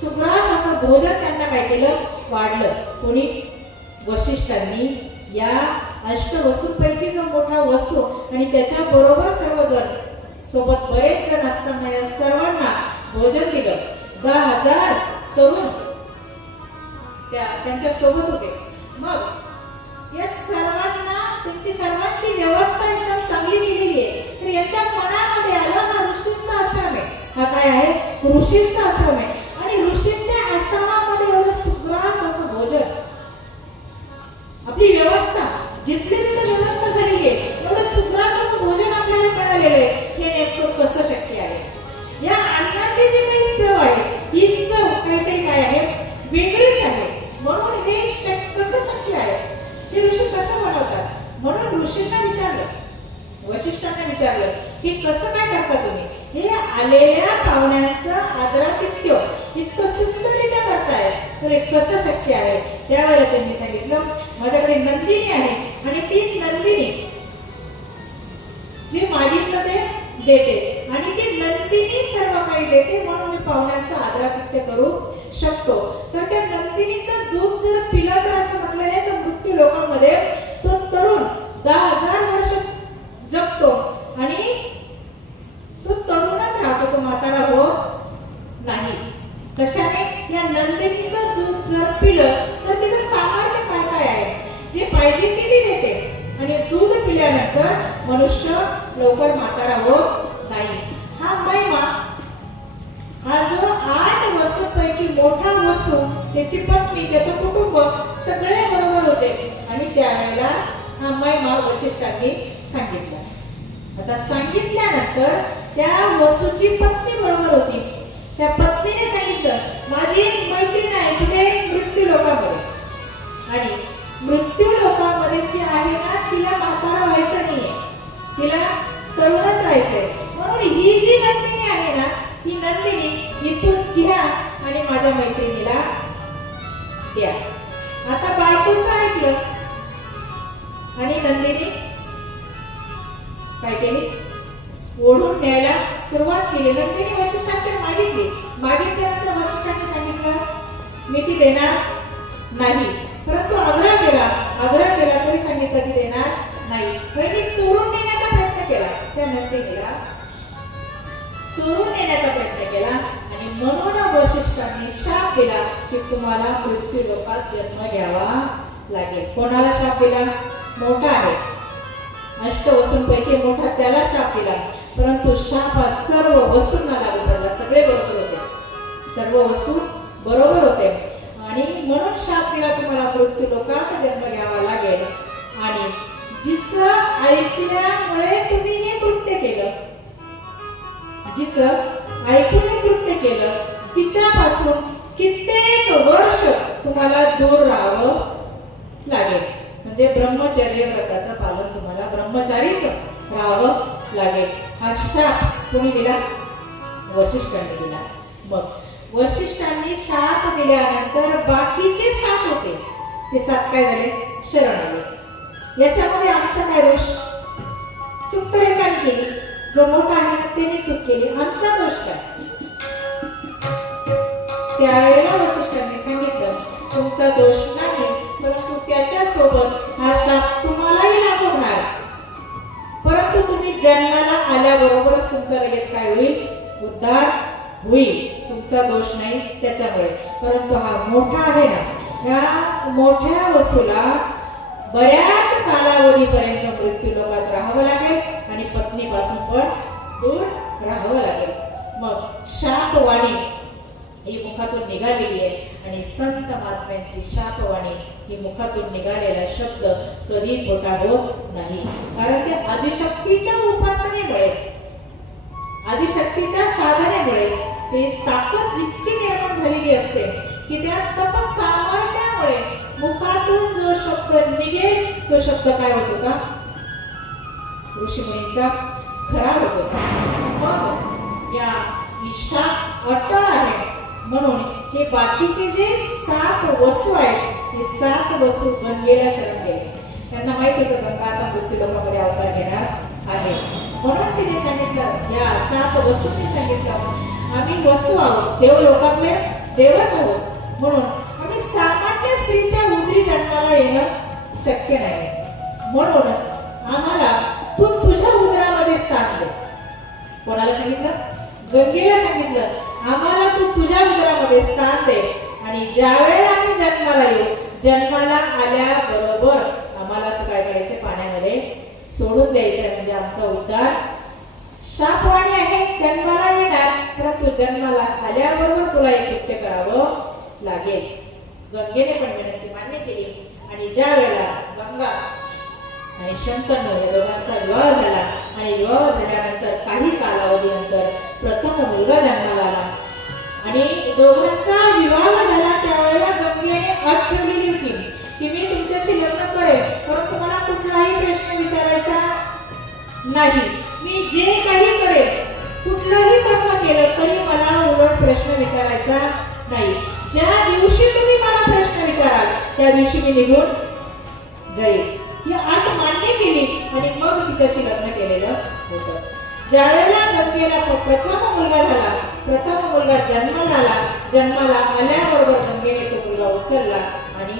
सुग्रास असं भोजन त्यांना काय केलं? वाढलं. कोणी? वशिष्ठांनी या अष्टवसूंपैकी जो मोठा वसू आणि त्याच्या बरोबर सर्वजण सोबत बरेच जण असताना या सर्वांना भोजन दिलं. 10,000 तरुण त्यांच्या सोबत होते. मग या सर्वांना त्यांची सर्वांची व्यवस्था एकदम चांगली केलेली आहे. तर यांच्या मनामध्ये आलं हा ऋषींचा आश्रम आहे. हा काय आहे? ऋषींचा आश्रम आहे. आणि ऋषींच्या आश्रमामध्ये एवढं सुग्रास असं भोजन, आपली व्यवस्था जिथली तिथे व्यवस्था झालेली आहे, एवढं सुग्रास असं भोजन आपल्याला मिळालेलं आहे. हे नेमकं कसं शक्य आहे? या अन्नाची जी काही चव आहे ही चव काहीतरी काय आहे? वेगळीच आहे. म्हणून हे कसं शक्य आहे? हे ऋषी कसं बनवतात? म्हणून ऋषींना विचारलं, वशिष्ठांना विचारलं की कसं काय करता तुम्ही, हे आलेल्या पाहुण्यांचं आदरातिथ्य इतकं सुंदररित्या करताय, तर हे कसं शक्य आहे? त्यावेळेला त्यांनी सांगितलं, माझ्याकडे नंदिनी आहे आणि ती नंदिनी जे मागितलं ते देते आणि ती नंदिनी सर्व काही देते, म्हणून मी पाहुण्यांचा आदरातिथ्य करू शकतो. तर त्या नंदिनीचं दूध जर पिलं तर असं म्हटलेलं आहे तर मृत्यू लोकांमध्ये तो तरुण 10,000 वर्ष जगतो आणि तो तरुणच राहतो, तो म्हातारा होत नाही. कशाने? या नंदिनीचं दूध जर पिलं तर तिचं सामर्थ्य काय काय आहे, जे पाहिजे ते ती देते आणि दूध पिल्यानंतर मनुष्य लवकर म्हातारा होत नाही. हा महिमा, हा जो 8 वसूंपैकी मोठा वसू, त्याची पत्नी, त्याचं कुटुंब सगळे बरोबर होते आणि त्यावेळेला हा महिमा वशिष्ठांनी सांगितला. आता सांगितल्यानंतर त्या वसूची पत्नी बरोबर होती. त्या पत्नीने सांगितलं, माझी एक मैत्रीण आहे कुठे? मृत्यू लोकांमध्ये, आणि मृत्यू लोकांमध्ये ती आहे ना, तिला म्हातारा व्हायचं नाहीये, तिला तरुणच राहायचंय. म्हणून ही जी नंदिनी आहे ना, ही नंदिनी इथून घ्या आणि माझ्या मैत्रिणीला द्या. आता बायकोचं ऐकलं आणि नंदिनी काय केली? ओढून न्यायला सुरुवात केली. नंदिनी वशिष्ठांकडे मागितल्यानंतर वशिष्ठांनी सांगितलं, मी ती देणार नाही. परंतु आग्रह केला तरी सांगितलं ती देणार नाही. त्यांनी चोरून नेण्याचा प्रयत्न केला, त्या नंदिनीला चोरून नेण्याचा प्रयत्न केला आणि म्हणून वशिष्ठांनी शाप दिला की तुम्हाला मृत्यू लोकात जन्म घ्यावा लागेल. कोणाला शाप दिला? मोठा आहे, अष्टवसूंपैकी मोठा, त्याला शाप दिला. परंतु शाप हा सर्व वसूंना लागू पडला. सगळे बरोबर होते, सर्व वसू बरोबर होते आणि म्हणून शाप दिला, तुम्हाला मृत्यू लोकात जन्म घ्यावा लागेल. आणि जिचं ऐकल्यामुळे तुम्ही हे कृत्य केलं, जिचं ऐकून हे कृत्य केलं, तिच्यापासून कित्येक वर्ष तुम्हाला दूर राहावं लागेल. म्हणजे ब्रह्मचर्य व्रताचं पालन तुम्हाला ब्रह्मचारीच राहावं लागेल. हा शाप कोणी दिला? वशिष्ठांनी दिला. मग वशिष्ठांनी शाप दिल्यानंतर बाकीचे 7 होते, ते 7 काय झाले? शरण आले. याच्यामध्ये आमचा काय दोष? चूक तर एकाने केली, जो मोठा आहे त्याने चूक केली, आमचा दोष काय? त्यावेळेला वशिष्ठांनी सांगितलं, तुमचा दोष नाही, परंतु त्याच्या सोबत हा शाप तुम्हालाही लागू होणार. परंतु तुम्ही जन्माला आल्याबरोबरच तुमचा लगेच काय होईल? उद्धार होईल. तुमचा दोष नाही त्याच्यामुळे. परंतु हा मोठा आहे ना, ह्या मोठ्या वसूला बऱ्याच कालावधीपर्यंत मृत्यू लोकात राहावं लागेल आणि पत्नीपासून पण दूर राहावं लागेल. मग शापवाणी ही मुखातून निघालेली आहे आणि संत महात्म्यांची शापवाणी ही मुखातून निघालेला शब्द कधी खोटा होत नाही. कारण ते आदिशक्तीच्या उपासनेमुळे, आदिशक्तीच्या साधनेमुळे ते ताकद इतकी निर्माण झालेली असते की त्या तपसामर्थ्यामुळे मुखातून जो शब्द निघेल तो शब्द काय होत होता? ऋषीमुनींचा खरा होत होता. मग या शाप अटळ आहे म्हणून हे बाकीचे जे 7 वसू आहेत, हे 7 वसू गंगेला शरण गेले. त्यांना माहित होतं गंगा आता मृत्यू लोकांमध्ये अवतार घेणार आहे. म्हणून तिने सांगितलं, या 7 वसूंनी सांगितलं, आम्ही वसू आहोत, देव लोकांतले देवच आहोत, म्हणून आम्ही सामान्य स्त्रीच्या उदरी जन्माला येणं शक्य नाही. म्हणून आम्हाला तू तुझ्या उदरामध्ये स्थान दे. कोणाला सांगितलं? गंगेला सांगितलं, आम्हाला तू तुझ्या उदरामध्ये स्थान दे आणि ज्यावेळेला आम्ही जन्माला येऊ, जन्माला आल्याबरोबर आम्हाला तू काय करायचं? पाण्यामध्ये सोडून द्यायचं, म्हणजे आमचा उद्धार. शापवाणी आहे, जन्माला येणार, परंतु जन्माला आल्याबरोबर तुला एक कृत्य करावं लागेल. गंगेने पण विनंती मान्य केली आणि ज्या वेळेला गंगा आणि शंतनू या दोघांचा विवाह झाला आणि विवाह झाल्यानंतर काही कालावधीनंतर प्रथम मुलगा जन्माला आला आणि दोघांचा विवाह झाला. त्यावेळेला गंगेने अट ठेवलेली होती की मी तुमच्याशी लग्न करेन, परंतु मला कुठलाही प्रश्न विचारायचा नाही. मी जे काही करेल, कुठलंही कर्म केलं तरी मला उलट प्रश्न विचारायचा नाही. ज्या दिवशी तुम्ही मला प्रश्न विचाराल त्या दिवशी मी निघून जाईल. ही अट मान्य केली आणि मग तिच्याशी लग्न केलेलं होतं. ज्यावेळेला गंगेला प्रथम मुलगा झाला, प्रथम मुलगा जन्माला आल्याबरोबर गंगेने तो मुलगा उचलला आणि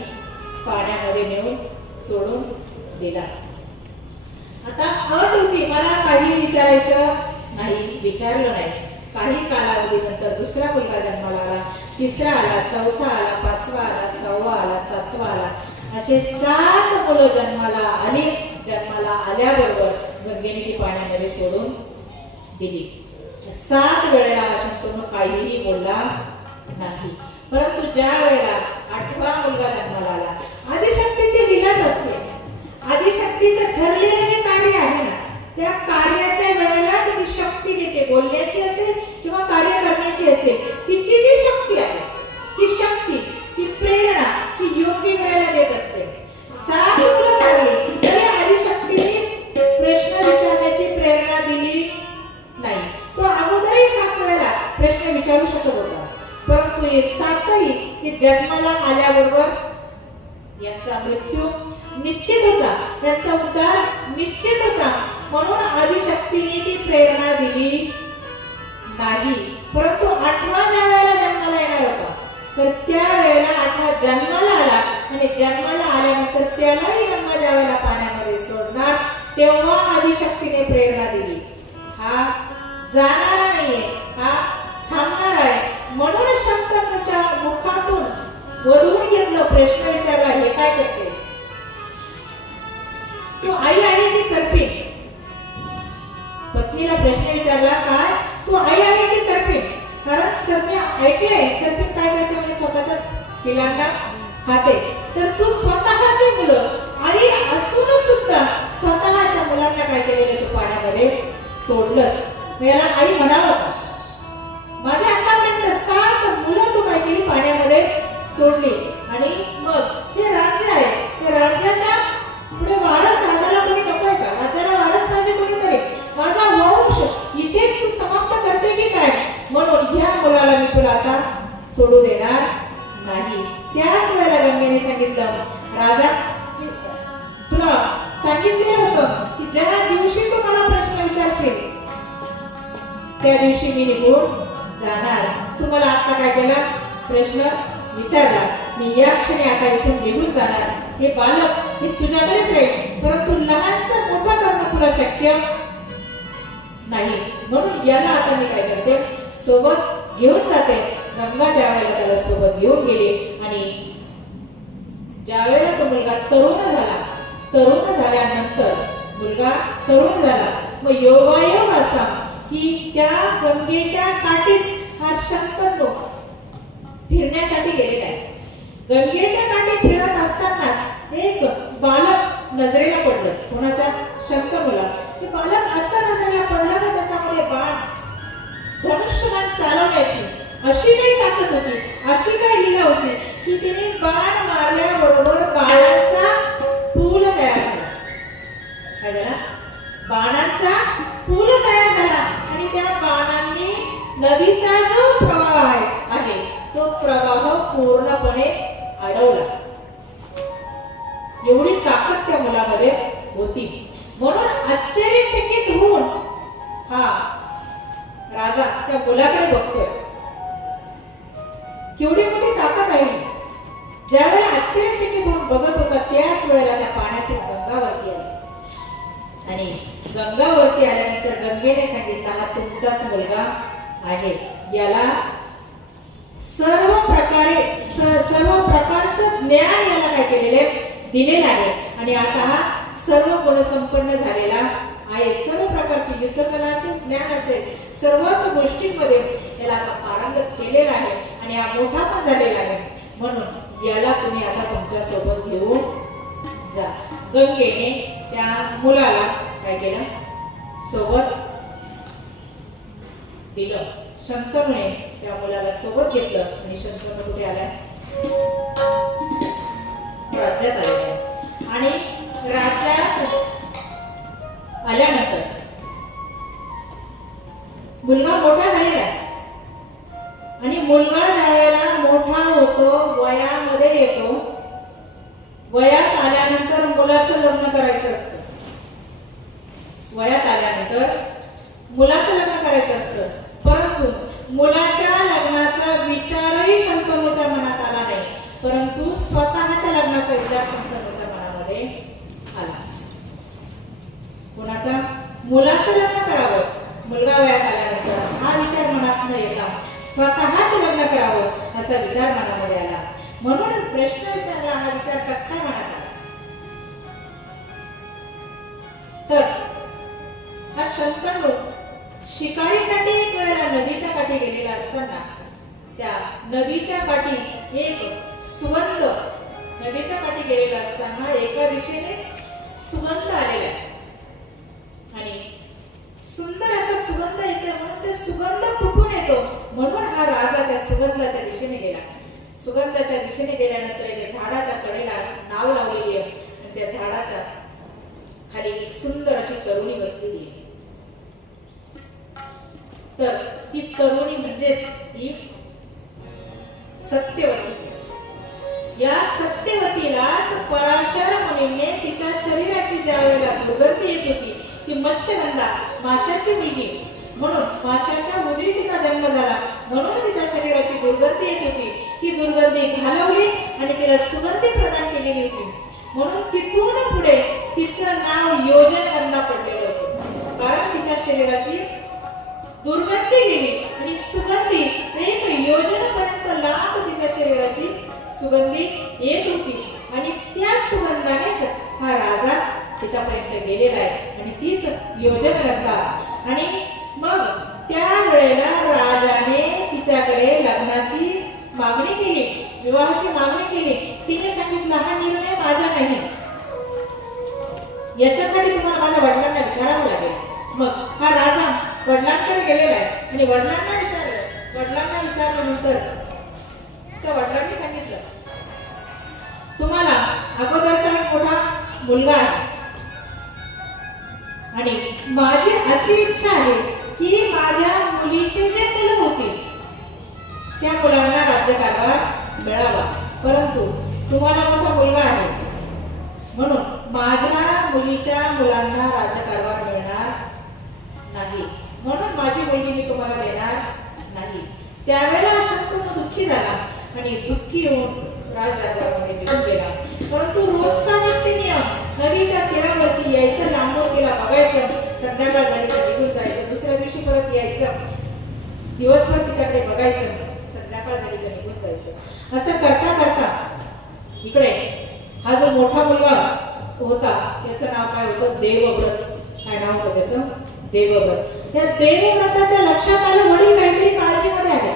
पाण्यामध्ये नेऊन सोडून दिला. आता अट होती, मला काही विचारायचं नाही, विचारलं नाही. काही कालावधीनंतर दुसरा मुलगा जन्माला आला, तिसरा आला, चौथा आला, पाचवा आला, सहावा आला, सातवा आला, असे 7 मुलं जन्माला आली. जन्माला आल्याबरोबर गंगेने ती पाण्यामध्ये सोडून दिली. 7 वेळेला शंतनू काहीही बोलला नाही. परंतु ज्या वेळेला 8वा मुलगा जन्माला आला, आदिशक्तीची लीलाच असते. आदिशक्तीचं ठरलेलं जे कार्य आहे ना, त्या कार्याच्या वेळेलाच ती शक्ती देते. बोलण्याची असेल किंवा कार्य करण्याची असेल, तिची जी शक्ती आहे, ती शक्ती, ती प्रेरणा, ती योग्य वेळेला देत असते. 7 मुलं झाली तरी आदिशक्तीने प्रश्न विचारण्याची प्रेरणा दिली नाही. तो अगोदरही 7 वेळेला प्रश्न विचारू शकत होता, परंतु हे 7ही ते जन्माला आल्याबरोबर यांचा मृत्यू निश्चित होता, त्यांचा उद्धार निश्चित होता. म्हणून आदिशक्तीने ती प्रेरणा दिली नाही. परंतु 8वा ज्या वेळेला जन्माला येणार होता, तर त्या वेळेला 8वा जन्माला आला आणि जन्माला आल्यानंतर त्यालाही गंगा ज्या वेळेला पाण्यामध्ये सोडणार, तेव्हा आदिशक्तीने प्रेरणा दिली. हा जाणारा नाहीये, हा थांबणार आहे. म्हणून शंतनूच्या मुखातून वळवून घेतलं, प्रश्न विचारला, हे काय करतेस? तू आई आहे की सर्पिन? पत्नीला प्रश्न विचारला, काय तू आई आहे की सर्पिन? कारण सर्पिन ऐकलंय, सर्पिन काय करते म्हणजे स्वतःच्या पिलांना खाते. तर तू स्वतःची मुलं आई असून सुद्धा स्वतःच्या मुलांना काय केलेलं, तू पाण्यामध्ये सोडलंस. याला आई म्हणावं का? माझ्या आतापर्यंत 7 मुलं तू काय केली, पाण्यामध्ये सोडली. आणि मग हे राज्य आहे, त्या राज्याचा पुढे वारस राजाला कोणी नकोय का? राजाला वारस पाहिजे कोणीतरी. माझा वंश इथेच तू समाप्त करते की काय? म्हणून ह्या मुलाला मी तुला आता सोडू देणार नाही. त्याच वेळेला गंगेने सांगितलं, राजा तुला सांगितलेलं होतं की ज्या दिवशी तू मला प्रश्न विचारशील त्या दिवशी मी निघून जाणार. तुम्हाला आता काय केला, प्रश्न विचारला, मी या क्षणी आता इथून निघून जाणार. हे बालक हे तुझ्याकडेच राहील, परंतु लहानचं मोठं करणं तुला शक्य नाही. म्हणून याला आता मी काय करते, सोबत घेऊन जाते. गंगा त्यावेळेला त्याला सोबत घेऊन गेली आणि ज्यावेळेला तो मुलगा तरुण झाल्यानंतर मुलगा तरुण झाला, मग योगायोग असा की त्या गंगेच्या काठीच हा शंतनू फिरण्यासाठी गेलेला आहे. गंगेच्या काठी फिरत असतानाच एक बालक नजरेला पडलं. कोणाच्या? शंतनूला. ते बालक असं नजरेला पडलं ना, त्याच्यामध्ये बाण, धनुष्यबाण चालवण्याची अशी काही ताकद होती, अशी काही लीला होती की तिने बाण मारल्याबरोबर बाणाचा पूल तयार झाला. काय झाला? बाणाचा पूल तयार झाला आणि त्या बाणांनी नदीचा जो प्रवाह आहे तो प्रवाह पूर्णपणे अडवला. एवढी ताकद त्या मुलामध्ये होती. म्हणून आश्चर्यचकित होऊन हा राजा त्या मुलाकडे बघतोय. केवढी मोठी ताकद आहे. ज्यावेळेला आश्चर्यचकित होऊन बघत होता त्याच वेळेला त्या पाण्यातून गंगावरती आली. आणि गंगावरती आल्यानंतर गंगेने सांगितलं, हा तुमचाच मुलगा आहे. याला सर्व प्रकारचं ज्ञान याला काय केलेले दिलेलं आहे. आणि आता हा सर्व गुण संपन्न झालेला आहे. सर्व प्रकारची युद्धकला असेल, ज्ञान असेल, सर्वच गोष्टींमध्ये याला आता पारंगत केलेला आहे आणि हा मोठा पण झालेला आहे. म्हणून याला तुम्ही आता तुमच्या सोबत घेऊन जा. गंगेने त्या मुलाला काय केलं, सोबत दिलं. शंतनूने त्या मुलाला सोबत घेतलं आणि शंतनू कुठे आला, राज्यात आले. आणि राज्यात आल्यानंतर मुलगा मोठा झालेला आहे आणि मुलगा ज्यावेळेला मोठा होतो, वयामध्ये येतो, वयात आल्यानंतर मुलाचं लग्न करायचं असतं. वयात आल्यानंतर मुलाचं लग्न करायचं असतं, परंतु मुलाच्या लग्नाचा विचारही शंतनूच्या मनात आला नाही, परंतु स्वतःच्या लग्नाचा विचार शंतनूच्या मनामध्ये आला. कोणाचा? मुलाचं लग्न करावं, मुलगा वयात आल्यानंतर हा विचार मनात न येता स्वतःच लग्न करावं असा विचार मनामध्ये आला. म्हणून प्रश्न विचारला, हा विचार कसा काय मनात आला? तर हा शंतनू शिकारीसाठी एक वेळेला नदीच्या काठी गेलेला असताना त्या नदीच्या काठी एक सुगंध, नदीच्या काठी गेलेला असताना एका दिशेने सुगंध आलेला आहे आणि सुंदर असा सुगंध येतो, म्हणून ते सुगंध कुठून येतो, म्हणून हा राजा त्या सुगंधाच्या दिशेने गेला. सुगंधाच्या दिशेने गेल्यानंतर एका झाडाच्या कडेला नाव लावलेली आहे आणि त्या झाडाच्या खाली एक सुंदर अशी तरुणी बसलेली आहे. तर ती तरुणी म्हणजेच ही सत्यवती. या सत्यवतीलाच पराशर मुनीने तिच्या शरीराची ज्या वेळेला दुर्गंधी येत होती, ती मत्स्यगंधा माशाची मुलगी म्हणून माशाच्या उदरी तिचा जन्म झाला, म्हणून तिच्या शरीराची दुर्गंधी येत होती. ती दुर्गंधी घालवली आणि तिला सुगंधी प्रदान केलेली होती, म्हणून तिथून पुढे तिचं नाव योजनगंधा पडलेलं होतं. कारण तिच्या शरीराची दुर्गंधी गेली आणि सुगंधी एक योजनेपर्यंत लांब तिच्या शरीराची सुगंधी येत होती आणि त्या सुगंधानेच हा राजा तिच्यापर्यंत गेलेला आहे आणि तीच योजनगंधा. आणि मग त्या वेळेला राजाने तिच्याकडे लग्नाची मागणी केली, विवाहाची मागणी केली. तिने सांगितलं, हा निर्णय माझा नाही, याच्यासाठी तुम्हाला माझ्या वडिलांना विचारावं लागेल. मग हा राजा वडिलांकडे गेलेला आहे आणि वडिलांना विचारल्यानंतर त्या वडिलांनी सांगितलं, तुम्हाला अगोदरचा एक मोठा मुलगा आहे आणि माझी अशी इच्छा आहे की माझ्या मुलीचे जे मुलं होतील त्या मुलांना राज्यकारभार मिळावा, परंतु तुम्हाला मोठा मुलगा आहे म्हणून माझ्या मुलीच्या मुलांना राज्यकारभार मिळणार नाही, म्हणून माझी मुलगी मी तुम्हाला देणार नाही. त्यावेळेला शंतनू दुःखी झाला आणि दुःखी होऊन राजदरबारामध्ये निघून गेला. परंतु रोजचा नित्य नियम, नदीच्या तीरावरती यायचं, लांबून तिला बघायचं, संध्याकाळ झाली तर निघून जायचं, दुसऱ्या दिवशी परत यायचं, दिवसभर तिच्याकडे बघायचं, संध्याकाळ झाली तर निघून जायचं. असं करता करता इकडे हा जो मोठा मुलगा होता त्याचं नाव काय होतं? देवव्रत. काय नाव होतं त्याचं? देवव्रत. त्या देवव्रताच्या लक्षात आलं, वडील काहीतरी काळजीमध्ये आहे,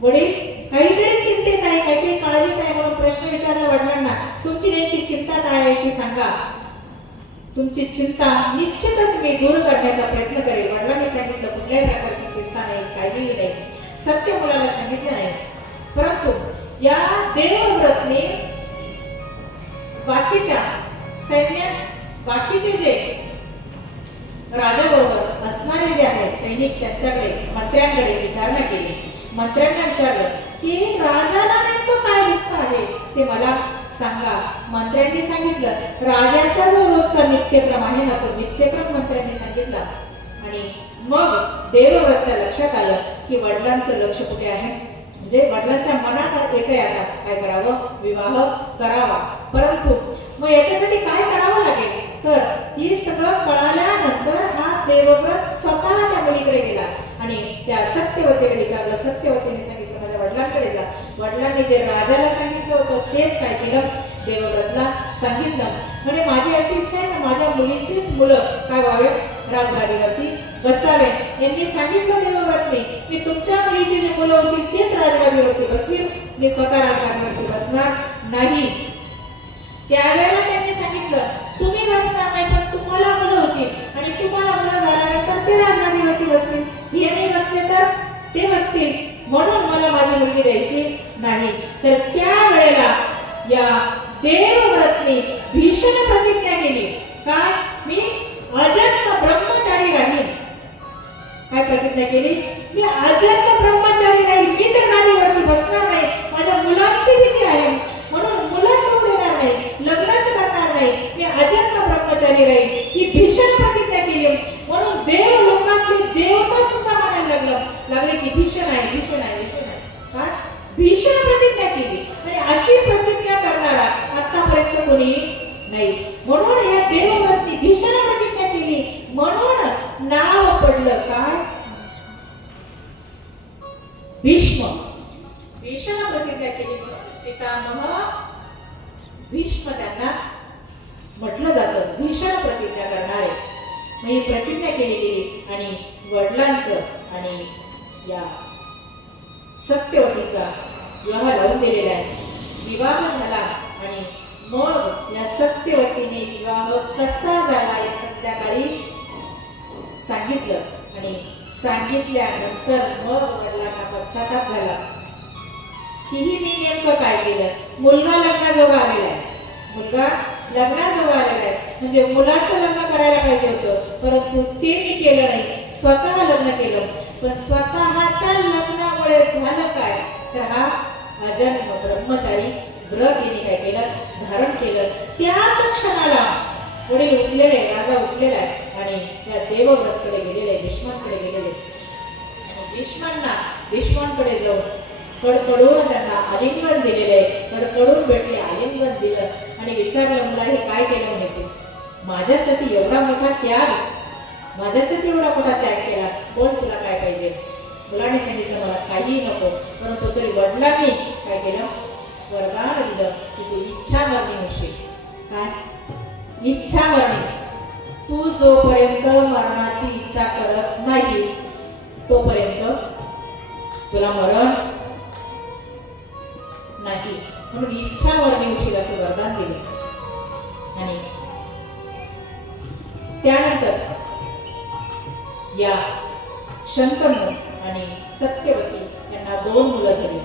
वडील काहीतरी चिंतेत आहे, काहीतरी काळजीत आहे. म्हणून प्रश्न विचारला वडिलांना, तुमची नेमकी चिंता काय आहे ती सांगा, तुमची चिंता निश्चितच मी दूर करण्याचा प्रयत्न करेल. वडिलांनी सांगितलं, कुठल्याही प्रकारची चिंता नाही, काळजीही नाही, सत्य मुलाला सांगितलं नाही. परंतु या देवव्रतने बाकीच्या सैन्य, बाकीचे जे राजाबरोबर असणारे जे आहेत सैनिक, त्यांच्याकडे मंत्र्यांकडे विचारणा केली. मंत्र्यांना विचारलं की राजाला नेमकं काय दुःख आहे ते मला सांगा. मंत्र्यांनी सांगितलं, राजाचा जो रोजचा नित्यक्रम आहे ना तो नित्यक्रम मंत्र्यांनी सांगितला. आणि मग देवव्रतच्या लक्षात आलं की वडिलांचं लक्ष कुठे आहे, म्हणजे वडिलांच्या मनात येते आता काय करावं, विवाह करावा. परंतु मग याच्यासाठी काय करावं लागेल, तर ही सगळं कळाल्यानंतर हा देवव्रत स्वतः त्या मुलीकडे गेला आणि त्या सत्यवतीकडे विचारलं. सत्यवतीने सांगितलं, माझ्या वडिलांकडे जा. वडिलांनी जे राजाला सांगितलं होतं तेच काय केलं, देवव्रतला सांगितलं. म्हणजे माझी अशी इच्छा आहे ना, माझ्या मुलीचीच मुलं काय व्हावे, राजगादीवरती बसावे. यांनी सांगितलं देवव्रतने, मी तुमच्या मुलीची जी मुलं होतील तेच राजगादीवरती बसतील, मी स्वतः राजगादीवरती बसणार नाही. त्यावेळेला त्यांनी सांगितलं, तुम्ही बसणार नाही, पण तुम्हाला मुलं होतील आणि तुम्हाला मुलं झाल्यानंतर ते राजगादीवरती बसतील, हे नाही बसले तर ते बसतील, म्हणून मला माझी मुलगी द्यायची नाही. तर त्यावेळेला या देवव्रतने भीषण प्रतिज्ञा केली, काय, मी अजन्म ब्रह्मचारी राहील. काय प्रतिज्ञा प्रतिज्ञा केली, मी अजन्म ब्रह्मचारी राहील, मी तर गादीवरती बसणार नाही, माझ्या मुलांची भीती आहे म्हणून मुलाच होऊ देणार नाही, लग्नच करणार नाही, मी अजन्म ब्रह्मचारी राहील, ही भीषण प्रतिज्ञा केली. म्हणून देव लोकातले देवता सुद्धा म्हणायला लागले की भीषण आहे, भीषण आहे, भीषण आहे. काय भीषण प्रतिज्ञा केली आणि अशी प्रतिज्ञा करणारा आतापर्यंत कोणी नाही. म्हणून या देवव्रतनी भीषण प्रतिज्ञा केली म्हणून नाव पडलं काय भीष्म. भीषण प्रतिज्ञा केली म्हणून पितामह भीष्म त्यांना म्हटलं जातं, भीषण प्रतिज्ञा करणारे. मग ही प्रतिज्ञा केली गेली आणि वडिलांचं आणि या सत्यवतीचा विवाह लावून दिलेला आहे. विवाह झाला आणि मग या सत्यवतीने विवाह कसा झाला हे संध्याकाळी सांगितलं आणि सांगितल्यानंतर मग वडिलांना पश्चाताप झाला की मी नेमकं काय केलं. मुलगा लग्नाजवळ आलेला आहे, मुलगा लग्नाजवळ आलेला आहे, म्हणजे मुलाचं लग्न करायला पाहिजे होतं, परंतु ते मी केलं नाही, स्वतः लग्न केलं. पण स्वतःच्या लग्नामुळे झालं काय तर हा अजन्म ब्रह्मचारी व्रत यांनी काय केलं धारण केलं. त्याच क्षणाला वडील उठलेले, राजा उठलेला आहे आणि त्या देवव्रतकडे गेलेले, भीष्मांकडे गेलेले आणि भीष्मांकडे जाऊन कडकडून त्यांना आलिंगन दिलेले, कडकडून भेटले, आलिंगन दिलं आणि विचारलं मुला हे काय केलं म्हणे तू, माझ्यासाठी एवढा मोठा त्याग, माझ्यासाठी एवढा मोठा त्याग केला, कोण तुला काय पाहिजे. मुलाने सांगितलं मला काही नको, परंतु तरी वडिलांनी काय केलं वरदान दिलं की तू इच्छा मरणी होशील. काय इच्छा मरणी, तू जोपर्यंत मरणाची इच्छा करत नाही तोपर्यंत तुला मरण नाही, म्हणून इच्छा मरणी होशील असं वरदान दिले. आणि त्यानंतर या शंतनू आणि सत्यवती यांना 2 मुलं झाली,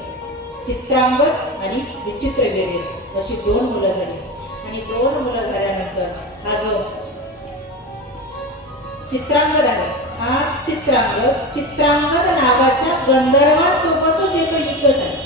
चित्रांगद आणि विचित्रवीर्य अशी 2 मुलं झाली. आणि 2 मुलं झाल्यानंतर हा जो चित्रांगद आहे हा चित्रांगद नावाच्या गंधर्वासोबतच याचं युद्ध झालं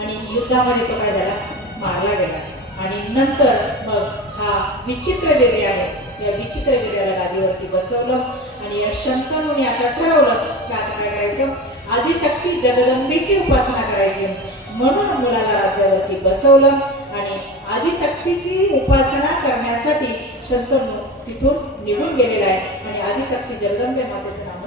आणि युद्धामध्ये तो काय झाला मारला गेला. आणि नंतर मग हा विचित्रवीर्य आहे, या विचित्रवीर्याला गादीवरती बसवलं आणि या शंतनूने आता ठरवलं की आता काय करायचं, आदिशक्ती जगदंबेची उपासना करायची. म्हणून मुलाला राज्यावरती बसवलं आणि आदिशक्तीची उपासना करण्यासाठी शंतनू तिथून निघून गेलेला आहे आणि आदिशक्ती जगदंबे मातेचं नाव